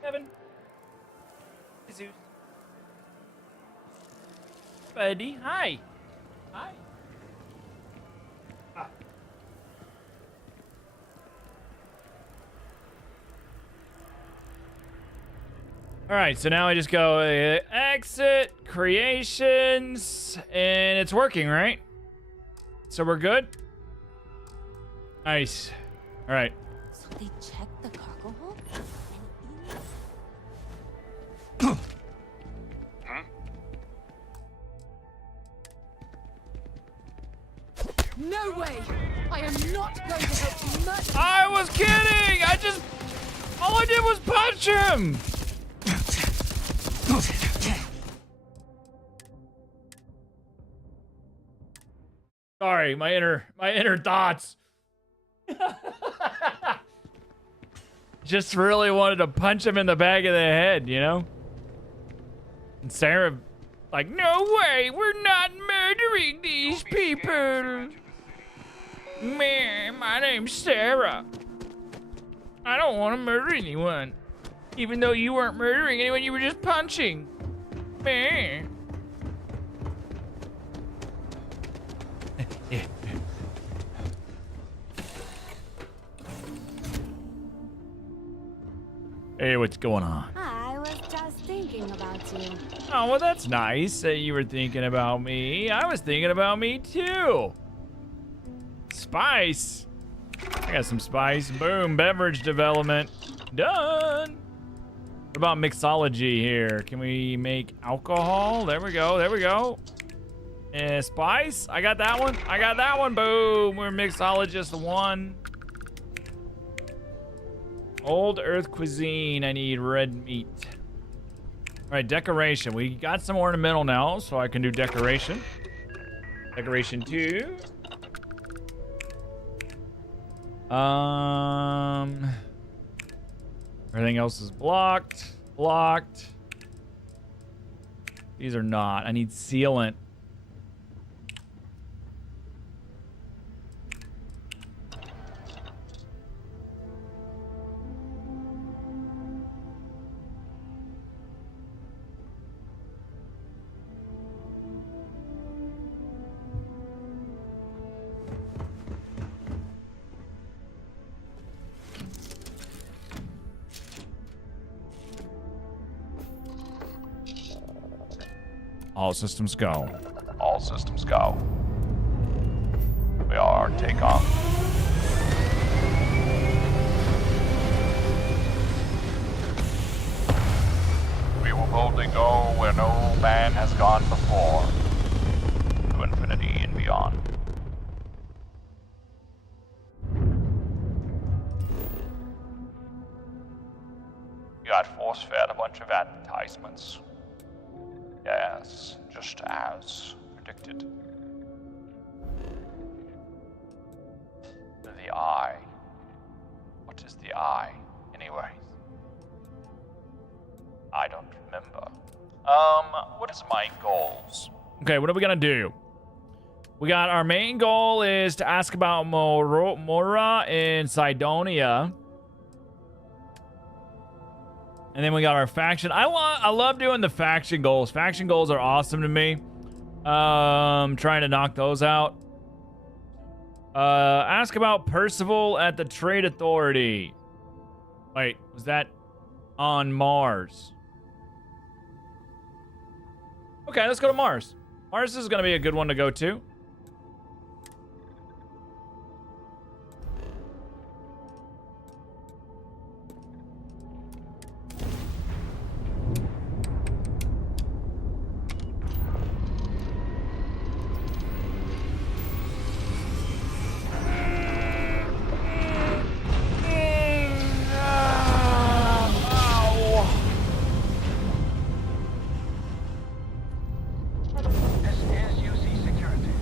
Kevin. Jesus. Buddy, hi. Hi. Ah. All right, so now I just go exit, creations, and it's working, right? So we're good? Nice. All right. So they checked the cargo hold? No way! I am not going to help you much. I was kidding! All I did was punch him! Sorry, my inner thoughts. Just really wanted to punch him in the back of the head, you know? And Sarah, like, no way, we're not murdering these people. Man, my name's Sarah. I don't want to murder anyone. Even though you weren't murdering anyone, you were just punching. Man. Hey, what's going on? I was just thinking about you. Oh, well, that's nice that you were thinking about me. I was thinking about me, too. Spice. I got some spice. Boom, beverage development. Done. What about mixology here? Can we make alcohol? There we go. There we go. And spice? I got that one. I got that one. Boom. We're mixologist 1. Old Earth cuisine. I need red meat. All right, decoration. We got some ornamental now, so I can do decoration. Decoration 2. Everything else is blocked. Blocked. These are not. I need sealant. All systems go. All systems go. We are take off. We will boldly go where no man has gone before. To infinity and beyond. You got force-fed a bunch of advertisements. Yes, just as predicted. The eye. What is the eye, anyways? I don't remember. What is my goals? Okay, what are we gonna do? We got our main goal is to ask about Mora in Cydonia. And then we got our faction. I love doing the faction goals. Faction goals are awesome to me. Trying to knock those out. Ask about Percival at the Trade Authority. Wait, was that on Mars? Okay, let's go to Mars. Mars is going to be a good one to go to. This is UC Security.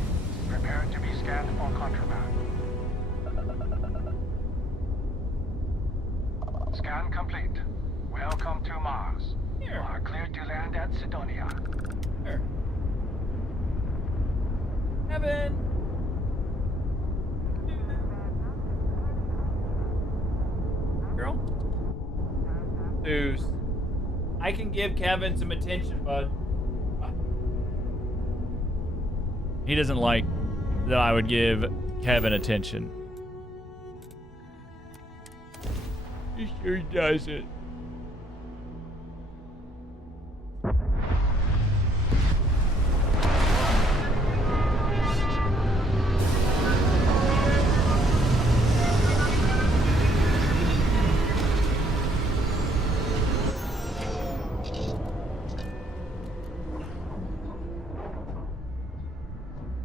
Prepare to be scanned for contraband. Scan complete. Welcome to Mars. You are cleared to land at Cydonia. Here. Kevin. Girl. Deuce. I can give Kevin some attention, bud. He doesn't like that I would give Kevin attention. He sure doesn't.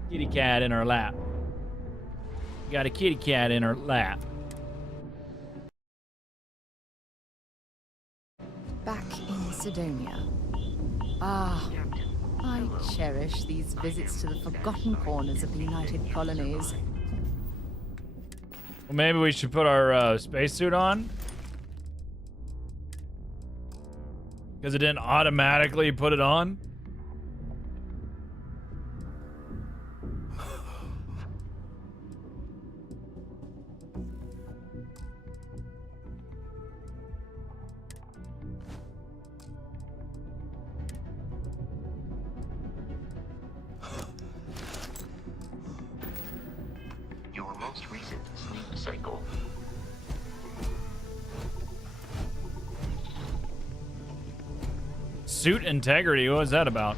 Kitty cat in her lap. Got a kitty cat in her lap. Back in Cydonia. Ah, I cherish these visits to the forgotten corners of the United Colonies. Well, maybe we should put our spacesuit on. Because it didn't automatically put it on. Your most recent sleep cycle. Suit integrity, what was that about?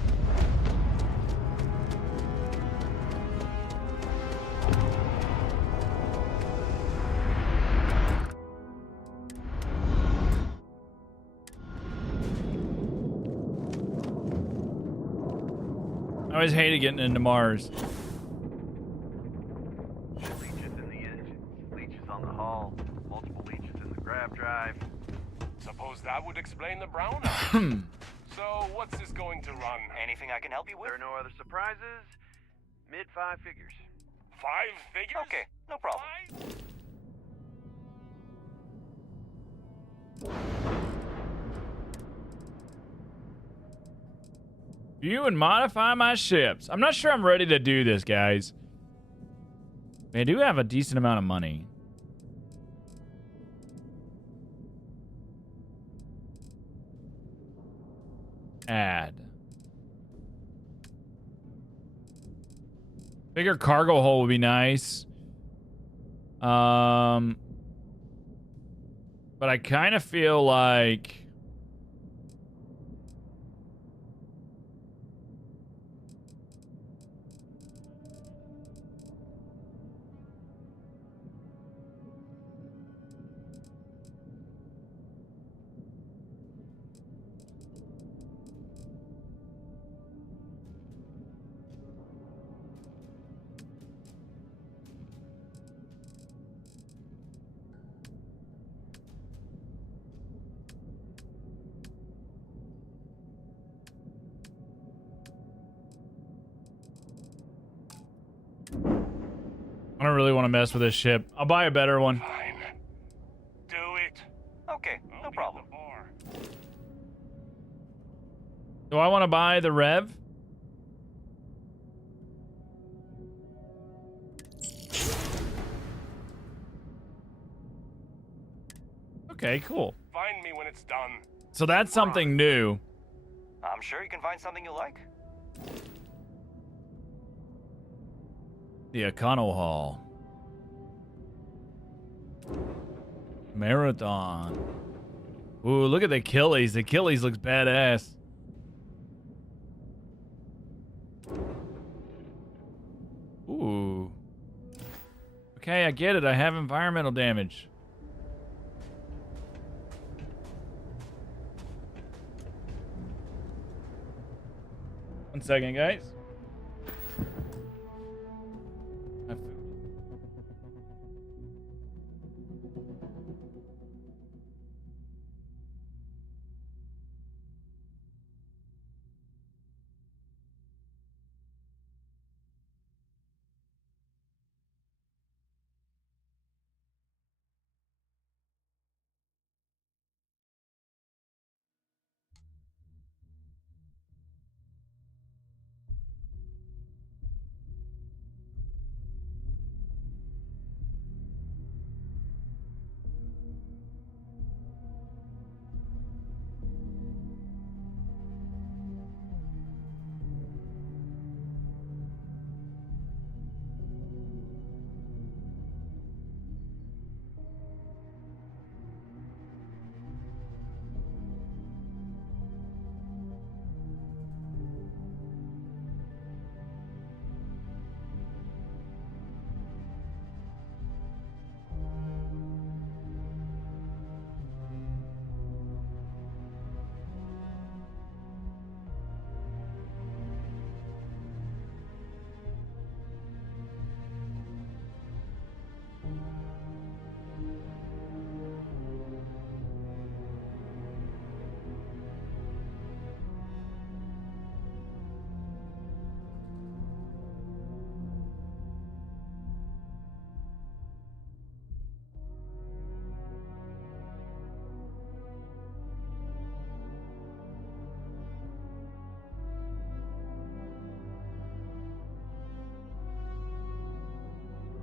always hated getting into Mars. Leeches in the engines, leeches on the hull, multiple leeches in the grav drive. Suppose that would explain the brownout. So, what's this going to run? Anything I can help you with? There are no other surprises. Mid 5 figures. 5 figures? Okay, no problem. View and modify my ships. I'm not sure I'm ready to do this, guys. I do have a decent amount of money. Add. Bigger cargo hold would be nice. But I kind of feel like... I don't really want to mess with this ship. I'll buy a better one. Fine. Do it. Okay, no problem. Do I want to buy the Rev? Okay, cool. Find me when it's done. So that's something new. I'm sure you can find something you like. The Econo Hall. Marathon. Ooh, look at the Achilles. The Achilles looks badass. Ooh. Okay, I get it. I have environmental damage. One second, guys.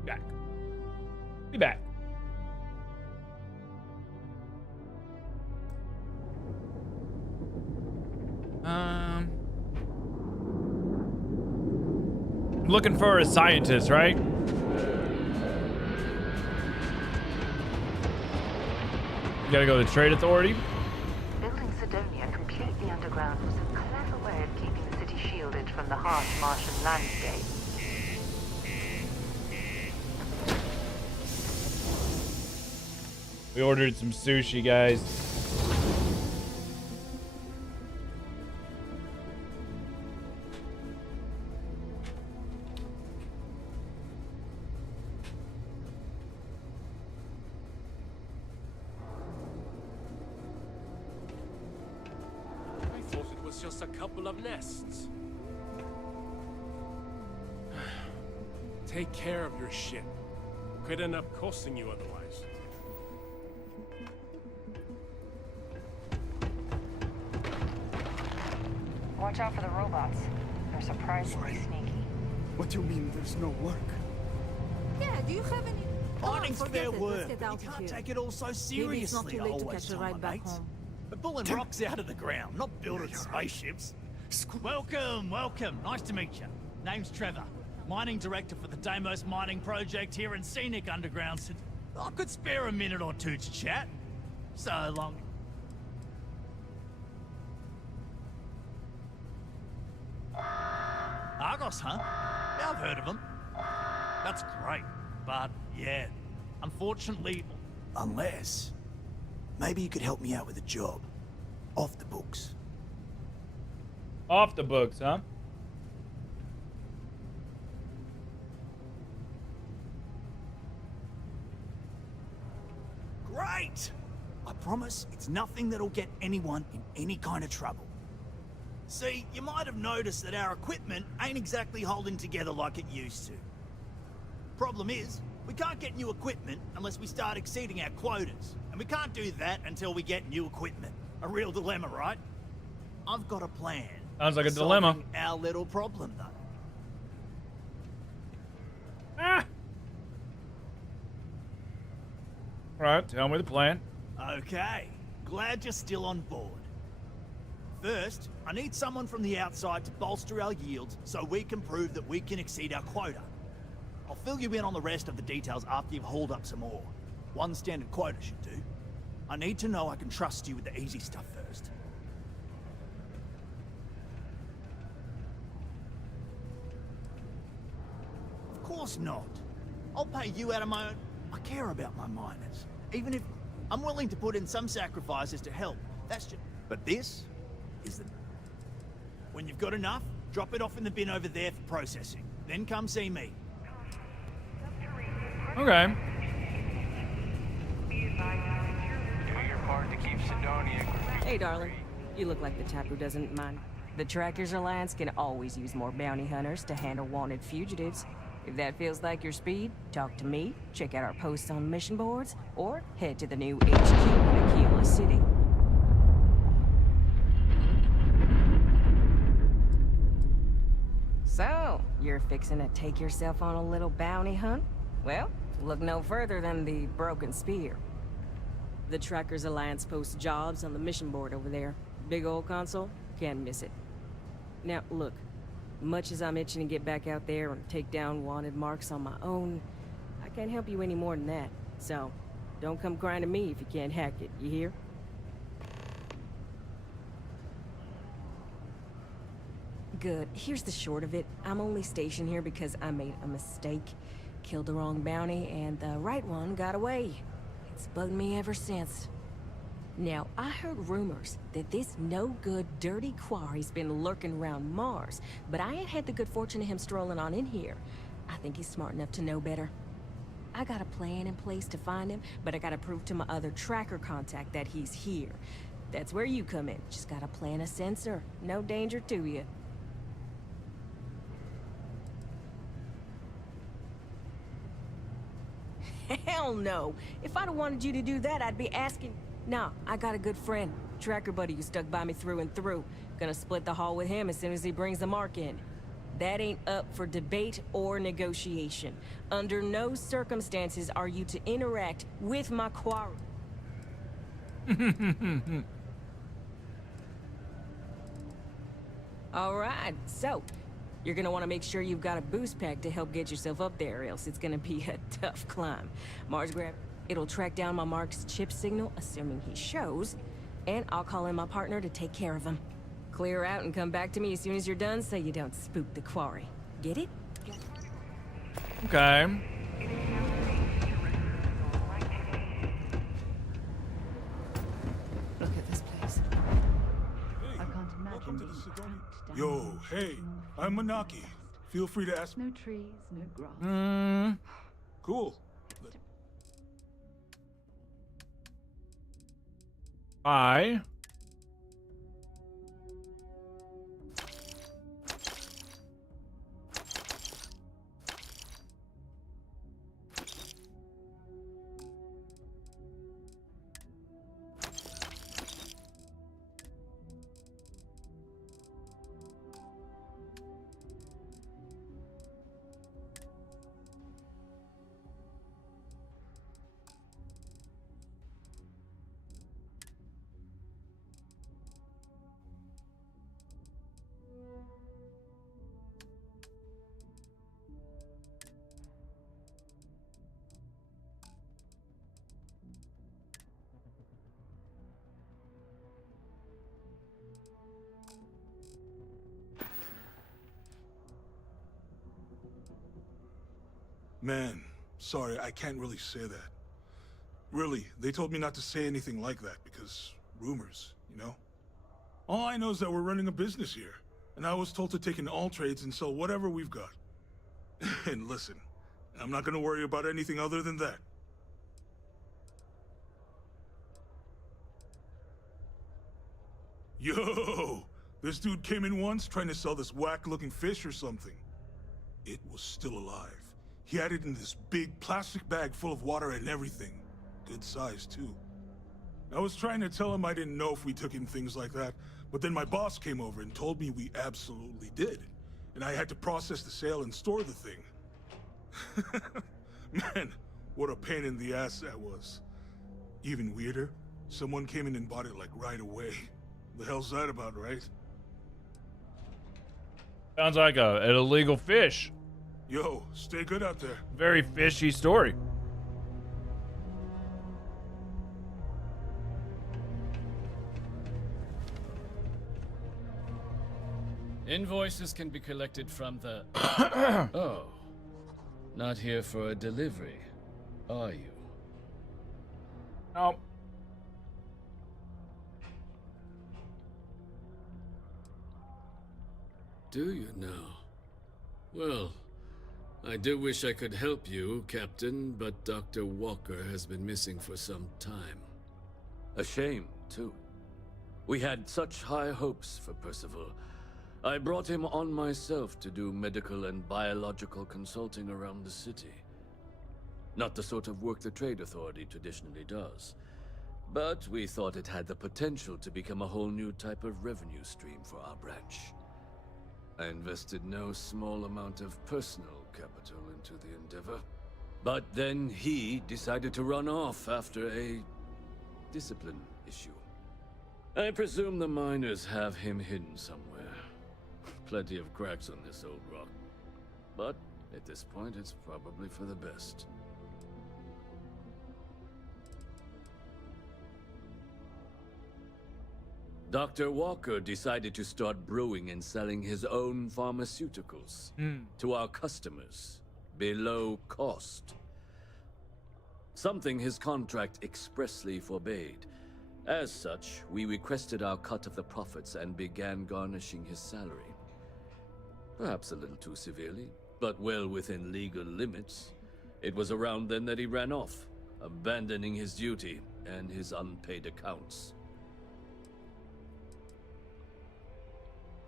Back. Be back. I'm looking for a scientist, right? You gotta go to the Trade Authority. Building Sidonia completely underground was a clever way of keeping the city shielded from the harsh Martian landscape. We ordered some sushi, guys. it's just a couple of nests. Take care of your ship. Could end up costing you otherwise. Watch out for the robots. They're surprisingly sneaky. What do you mean there's no work? Yeah, do you have any... Mining's fair work. You Can't take it all so seriously. Maybe it's not too late to always catch a tell my ride back mates. home. We're pulling rocks out of the ground, not building spaceships. Welcome, welcome. Nice to meet you. Name's Trevor. Mining director for the Deimos mining project here in scenic Underground. I could spare a minute or two to chat. So long. Argos, huh? Yeah, I've heard of them. That's great, but yeah, unfortunately... Unless... maybe you could help me out with a job. Off the books. Off the books, huh? Great! I promise it's nothing that'll get anyone in any kind of trouble. See, you might have noticed that our equipment ain't exactly holding together like it used to. Problem is, we can't get new equipment unless we start exceeding our quotas. And we can't do that until we get new equipment. A real dilemma, right? I've got a plan. Sounds like a for dilemma. solving our little problem, though. Right, tell me the plan. Okay, glad you're still on board. First, I need someone from the outside to bolster our yields so we can prove that we can exceed our quota. I'll fill you in on the rest of the details after you've hauled up some ore. One standard quota should do. I need to know I can trust you with the easy stuff first. Of course not. I'll pay you out of my own... I care about my miners. Even if I'm willing to put in some sacrifices to help. That's just... But this is the... When you've got enough, drop it off in the bin over there for processing. Then come see me. Okay. Do your part to keep Sidonia. Hey, darling. You look like the type who doesn't mind. The Trackers Alliance can always use more bounty hunters to handle wanted fugitives. If that feels like your speed, talk to me, check out our posts on mission boards, or head to the new HQ in Aquila City. So, you're fixing to take yourself on a little bounty hunt? Well, look no further than the Broken Spear. The Trackers Alliance posts jobs on the mission board over there. Big old console, can't miss it. Now, look, much as I'm itching to get back out there and take down wanted marks on my own, I can't help you any more than that. So, don't come crying to me if you can't hack it, you hear? Good. Here's the short of it. I'm only stationed here because I made a mistake. Killed the wrong bounty, and the right one got away. It's bugged me ever since. Now, I heard rumors that this no-good, dirty quarry's been lurking around Mars, but I ain't had the good fortune of him strolling on in here. I think he's smart enough to know better. I got a plan in place to find him, but I gotta prove to my other tracker contact that he's here. That's where you come in. Just gotta plant a sensor. No danger to you. Hell no! If I'd have wanted you to do that, I'd be asking... Nah, I got a good friend. Tracker buddy who stuck by me through and through. Gonna split the haul with him as soon as he brings the mark in. That ain't up for debate or negotiation. Under no circumstances are you to interact with my quarry. Alright, so... You're gonna want to make sure you've got a boost pack to help get yourself up there, or else it's gonna be a tough climb. Mars grab, it'll track down my Mark's chip signal, assuming he shows, and I'll call in my partner to take care of him. Clear out and come back to me as soon as you're done so you don't spook the quarry. Get it? Okay. Look at this place. I can't imagine being trapped down Yo, hey, I'm Manaki. Feel free to ask. No trees, no grass. Cool. Man, sorry, I can't really say that. Really, they told me not to say anything like that because rumors, you know? All I know is that we're running a business here, and I was told to take in all trades and sell whatever we've got. And listen, I'm not gonna worry about anything other than that. Yo! This dude came in once trying to sell this whack-looking fish or something. It was still alive. He had it in this big plastic bag full of water and everything. Good size, too. I was trying to tell him I didn't know if we took in things like that, but then my boss came over and told me we absolutely did. And I had to process the sale and store the thing. Man, what a pain in the ass that was. Even weirder, someone came in and bought it like right away. The hell's that about, right? Sounds like an illegal fish. Yo, stay good out there. Very fishy story. Invoices can be collected from the... Oh. Not here for a delivery, are you? No. Do you now? Well, I do wish I could help you, Captain, but Dr. Walker has been missing for some time. A shame, too. We had such high hopes for Percival. I brought him on myself to do medical and biological consulting around the city. Not the sort of work the Trade Authority traditionally does, but we thought it had the potential to become a whole new type of revenue stream for our branch. I invested no small amount of personal capital into the endeavor. But then he decided to run off after a discipline issue. I presume the miners have him hidden somewhere. Plenty of cracks on this old rock. But at this point, it's probably for the best. Dr. Walker decided to start brewing and selling his own pharmaceuticals to our customers below cost. Something his contract expressly forbade. As such, we requested our cut of the profits and began garnishing his salary. Perhaps a little too severely, but well within legal limits. It was around then that he ran off, abandoning his duty and his unpaid accounts.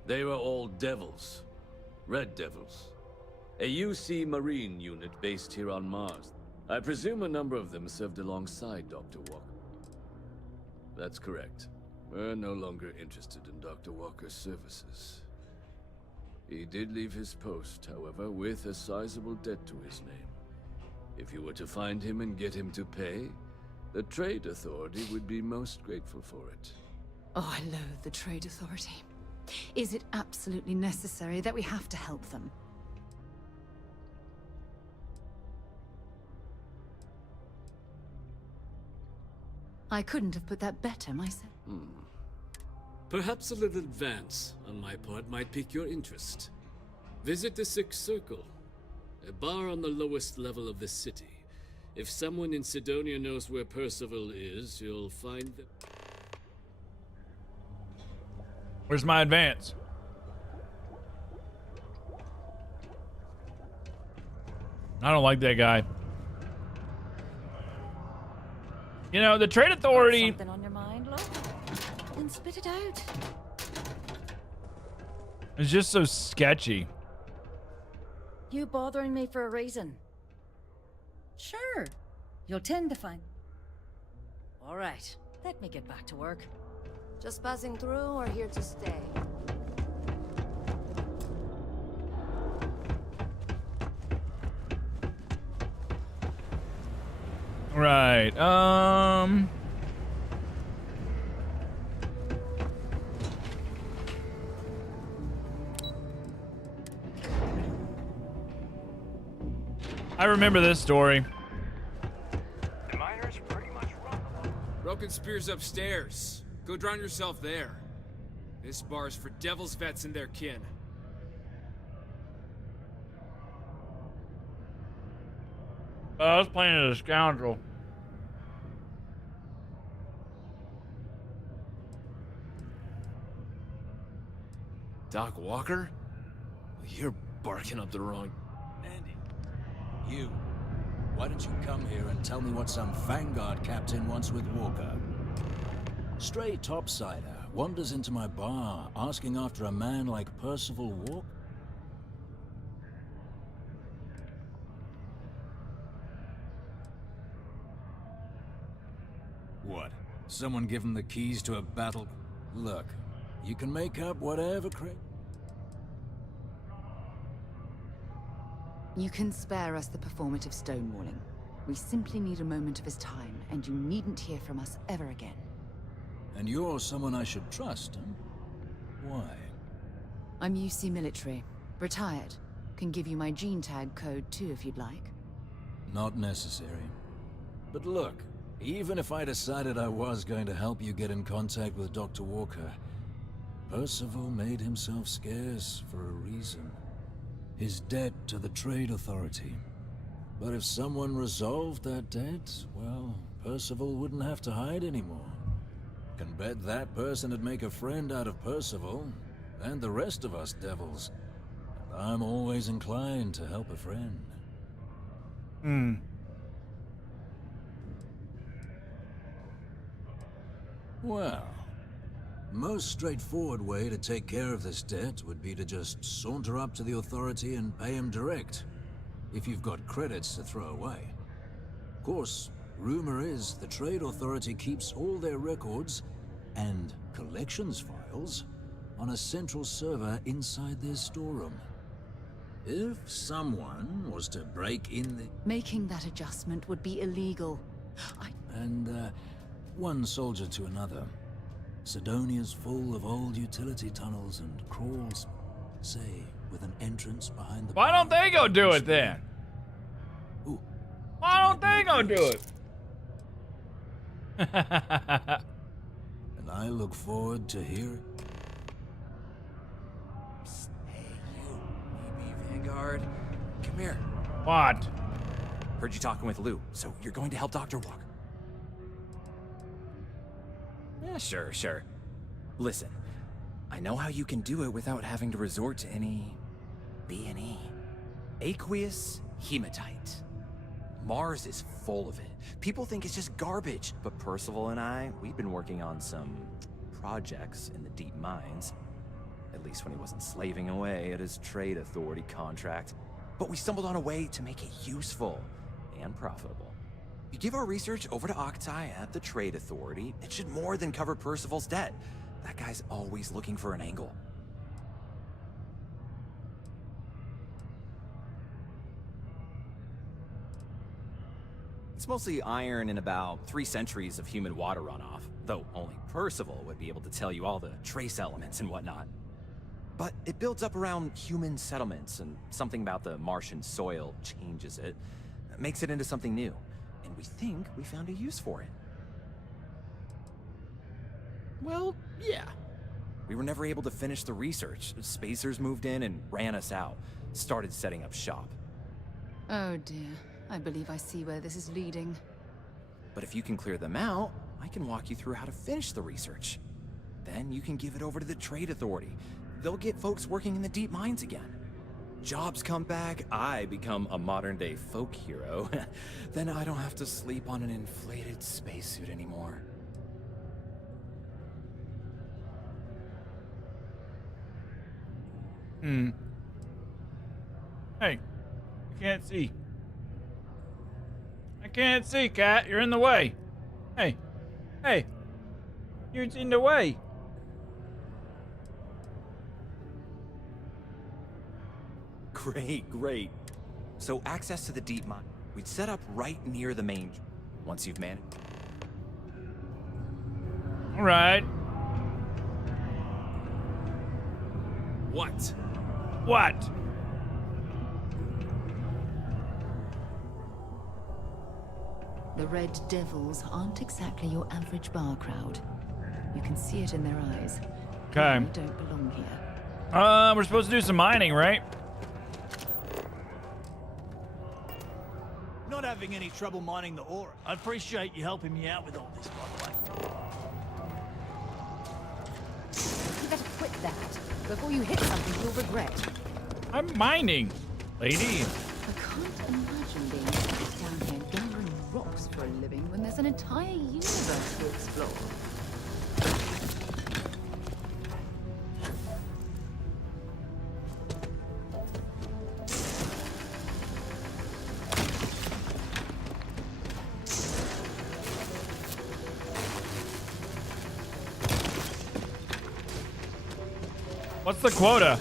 They were all devils. Red Devils. A UC Marine unit based here on Mars. I presume a number of them served alongside Dr. Walker. That's correct. We're no longer interested in Dr. Walker's services. He did leave his post, however, with a sizable debt to his name. If you were to find him and get him to pay, the Trade Authority would be most grateful for it. Oh, I loathe the Trade Authority. Is it absolutely necessary that we have to help them? I couldn't have put that better myself. Perhaps a little advance on my part might pique your interest. Visit the Sixth Circle, a bar on the lowest level of the city. If someone in Sidonia knows where Percival is, you'll find them. Where's my advance? I don't like that guy. You know, the Trade Authority... Something on your mind, Lo? Then spit it out. It's just so sketchy. You bothering me for a reason? Sure. You'll tend to find... All right. Let me get back to work. Just passing through or here to stay? Right, I remember this story. The miners pretty much run the line. Broken Spear's upstairs. Go drown yourself there. This bar's for Devil's vets and their kin. I was playing as a scoundrel. Doc Walker? You're barking up the wrong... Andy, you. Why don't you come here and tell me what some Vanguard captain wants with Walker? Stray topsider wanders into my bar asking after a man like Percival Walker? What? Someone give him the keys to a battle? Look, you can make up whatever You can spare us the performative stonewalling. We simply need a moment of his time, and you needn't hear from us ever again. And you're someone I should trust, huh? Why? I'm UC military. Retired. Can give you my gene tag code too if you'd like. Not necessary. But look, even if I decided I was going to help you get in contact with Dr. Walker, Percival made himself scarce for a reason. His debt to the Trade Authority. But if someone resolved that debt, well, Percival wouldn't have to hide anymore. Can bet that person would make a friend out of Percival, and the rest of us devils. And I'm always inclined to help a friend. Well, most straightforward way to take care of this debt would be to just saunter up to the Authority and pay him direct, if you've got credits to throw away. Of course, rumor is the Trade Authority keeps all their records and collections files on a central server inside their storeroom. If someone was to break in the... Making that adjustment would be illegal. And, one soldier to another. Sidonia's full of old utility tunnels and crawls, say, with an entrance behind the... Why don't they go do it then? Ooh. Why don't they go do it? And I look forward to hearing... Psst, hey, you. Maybe Vanguard. Come here. What? Heard you talking with Lou, so you're going to help Dr. Walker. Yeah, sure. Listen, I know how you can do it without having to resort to any... B&E. Aqueous hematite. Mars is full of it. People think it's just garbage, but Percival and I, we've been working on some projects in the deep mines. At least when he wasn't slaving away at his Trade Authority contract. But we stumbled on a way to make it useful and profitable. You give our research over to Octai at the Trade Authority, it should more than cover Percival's debt. That guy's always looking for an angle. It's mostly iron and about 3 centuries of humid water runoff, though only Percival would be able to tell you all the trace elements and whatnot. But it builds up around human settlements, and something about the Martian soil changes it, makes it into something new. And we think we found a use for it. Well, yeah. We were never able to finish the research. Spacers moved in and ran us out. Started setting up shop. Oh dear. I believe I see where this is leading. But if you can clear them out, I can walk you through how to finish the research. Then you can give it over to the Trade Authority. They'll get folks working in the deep mines again. Jobs come back, I become a modern-day folk hero. Then I don't have to sleep on an inflated spacesuit anymore. Hey, I can't see. I can't see, cat. You're in the way. Hey, you're in the way. Great. So access to the deep mine. We'd set up right near the main. Once you've managed. All right. What? What? The Red Devils aren't exactly your average bar crowd. You can see it in their eyes. Okay. You don't belong here. We're supposed to do some mining, right? Not having having any trouble mining the ore. I'd appreciate you helping me out with all this, by the way. You better quit that before you hit something you'll regret. I'm mining, lady. I can't imagine being stuck down here gathering rocks for a living when there's an entire universe to explore. What's the quota?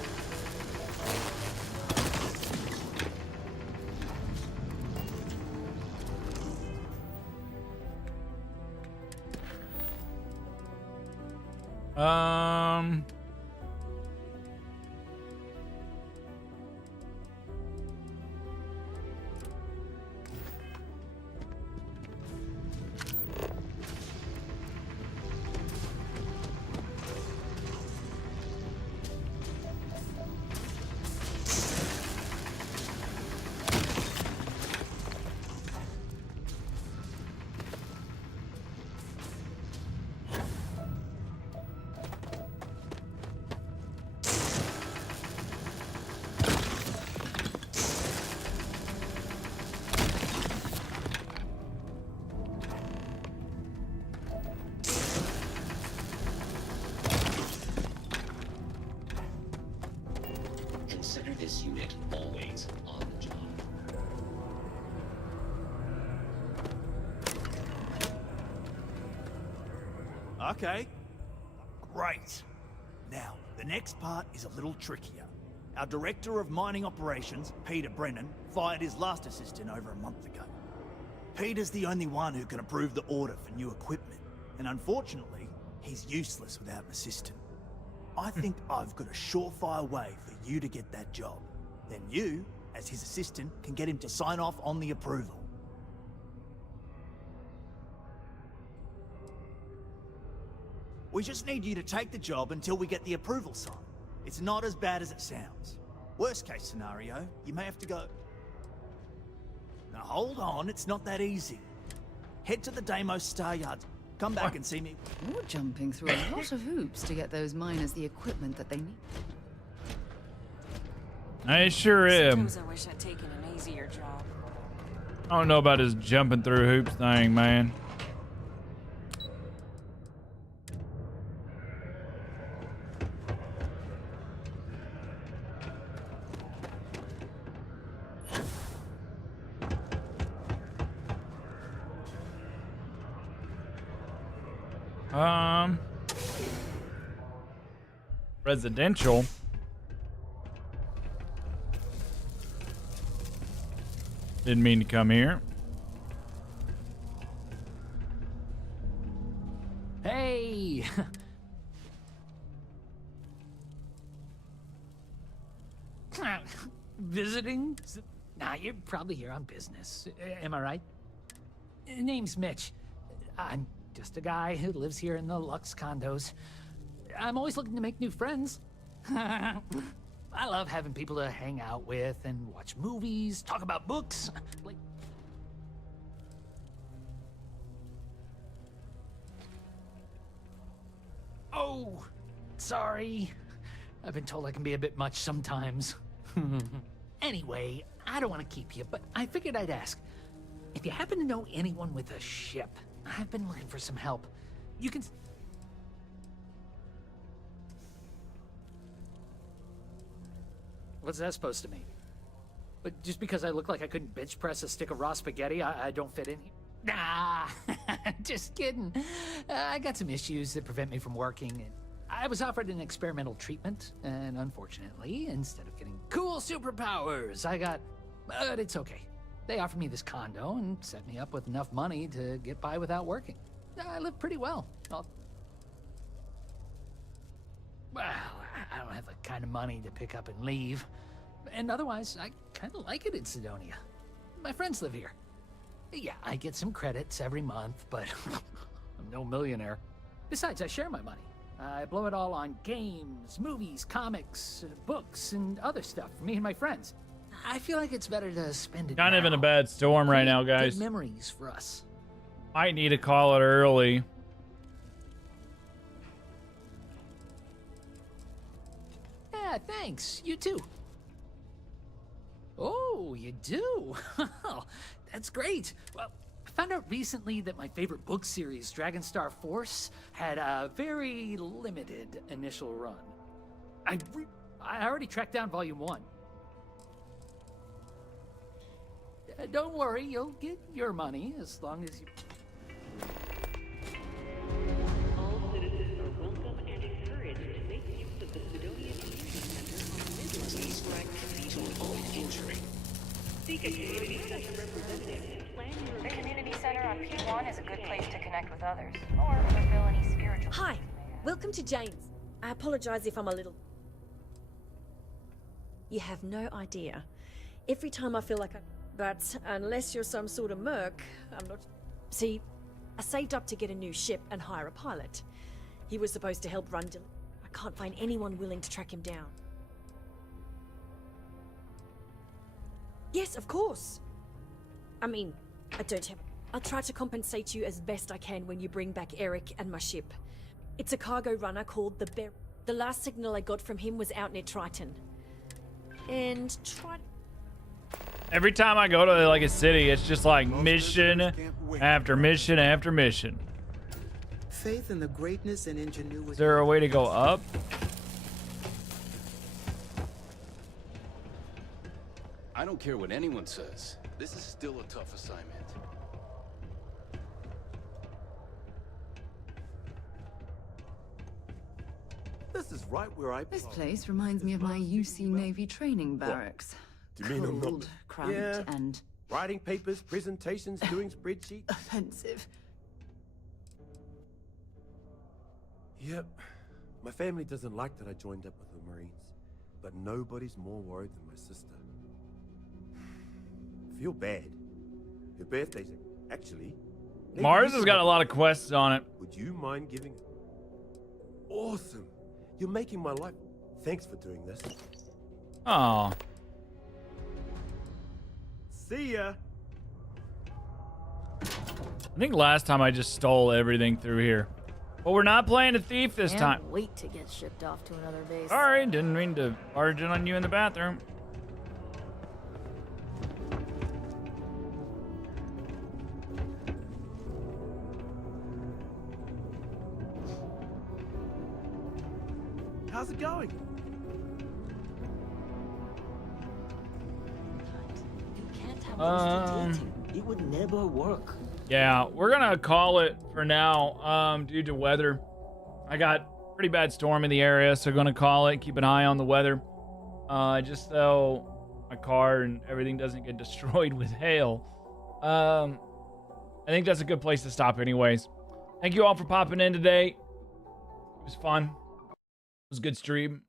Consider this unit always on the job. Okay. Great. Now, the next part is a little trickier. Our Director of Mining Operations, Peter Brennan, fired his last assistant over a month ago. Peter's the only one who can approve the order for new equipment, and unfortunately, he's useless without an assistant. I think I've got a surefire way for you to get that job. Then you, as his assistant, can get him to sign off on the approval. We just need you to take the job until we get the approval sign. It's not as bad as it sounds. Worst case scenario, you may have to go... Now hold on, it's not that easy. Head to the Deimos Star Yards. Come back and see me. You're jumping through a lot of hoops to get those miners the equipment that they need. I sure am. Sometimes I wish I'd taken an easier job. I don't know about this jumping through hoops thing, man. Residential. Didn't mean to come here. Hey! Visiting? Nah, you're probably here on business. Am I right? Name's Mitch. I'm just a guy who lives here in the Lux condos. I'm always looking to make new friends. I love having people to hang out with and watch movies, talk about books. Like... Oh, sorry. I've been told I can be a bit much sometimes. Anyway, I don't want to keep you, but I figured I'd ask. If you happen to know anyone with a ship, I've been looking for some help. You can... What's that supposed to mean? But just because I look like I couldn't bench press a stick of raw spaghetti, I don't fit in here? Nah, just kidding. I got some issues that prevent me from working, and I was offered an experimental treatment, and unfortunately, instead of getting cool superpowers, I got... But it's okay. They offered me this condo and set me up with enough money to get by without working. I live pretty well. Well, I don't have the kind of money to pick up and leave. And otherwise, I kind of like it in Sidonia. My friends live here. Yeah, I get some credits every month, but I'm no millionaire. Besides, I share my money. I blow it all on games, movies, comics, books, and other stuff for me and my friends. I feel like it's better to spend it Kind of in a now. bad storm right now, Create guys. Good memories for us. Might need to call it early. Yeah, thanks. You too. Oh, you do? That's great. Well, I found out recently that my favorite book series, Dragonstar Force, had a very limited initial run. I already tracked down Volume 1. Don't worry, you'll get your money as long as you... All citizens are welcome and encouraged to make use of the Sidonian Community Center on the Midland. Please write fetal old injury. Seek a community center representative and plan your... The community center on P1 is a good place to connect with others, or fulfill any spiritual... Hi, welcome to Jane's. I apologize if I'm a little... You have no idea. Every time I feel like I... But unless you're some sort of merc, I'm not... See, I saved up to get a new ship and hire a pilot. He was supposed to help run... I can't find anyone willing to track him down. Yes, of course. I mean, I don't have... I'll try to compensate you as best I can when you bring back Eric and my ship. It's a cargo runner called the Bear. The last signal I got from him was out near Triton. And Every time I go to like a city, it's just like mission after mission after mission. Faith in the greatness and ingenuity. Is there a way to go up? I don't care what anyone says. This is still a tough assignment. This is right where I... This place reminds me of my UC Navy training barracks. Do you mean I'm not... Cold, cramped, and writing papers, presentations, doing spreadsheets? offensive. Yep. My family doesn't like that I joined up with the Marines. But nobody's more worried than my sister. I feel bad. Her birthday's... Actually... Mars has got a lot of quests on it. Would you mind giving... Awesome. You're making my life... Thanks for doing this. Aw. See ya. I think last time I just stole everything through here. But we're not playing a thief this Can't time. wait to get shipped off to another base. Sorry, didn't mean to barge in on you in the bathroom. How's it going? It would never work. Yeah, we're gonna call it for now, due to weather. I got pretty bad storm in the area, so gonna call it. Keep an eye on the weather, just so my car and everything doesn't get destroyed with hail. I think that's a good place to stop anyways. Thank you all for popping in today. It was fun. It was a good stream.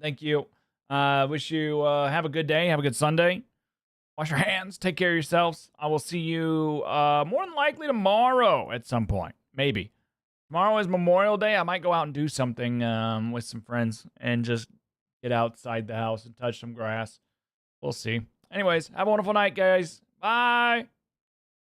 Thank you. Wish you have a good day. Have a good Sunday. Wash your hands. Take care of yourselves. I will see you more than likely tomorrow at some point. Maybe. Tomorrow is Memorial Day. I might go out and do something with some friends and just get outside the house and touch some grass. We'll see. Anyways, have a wonderful night, guys. Bye.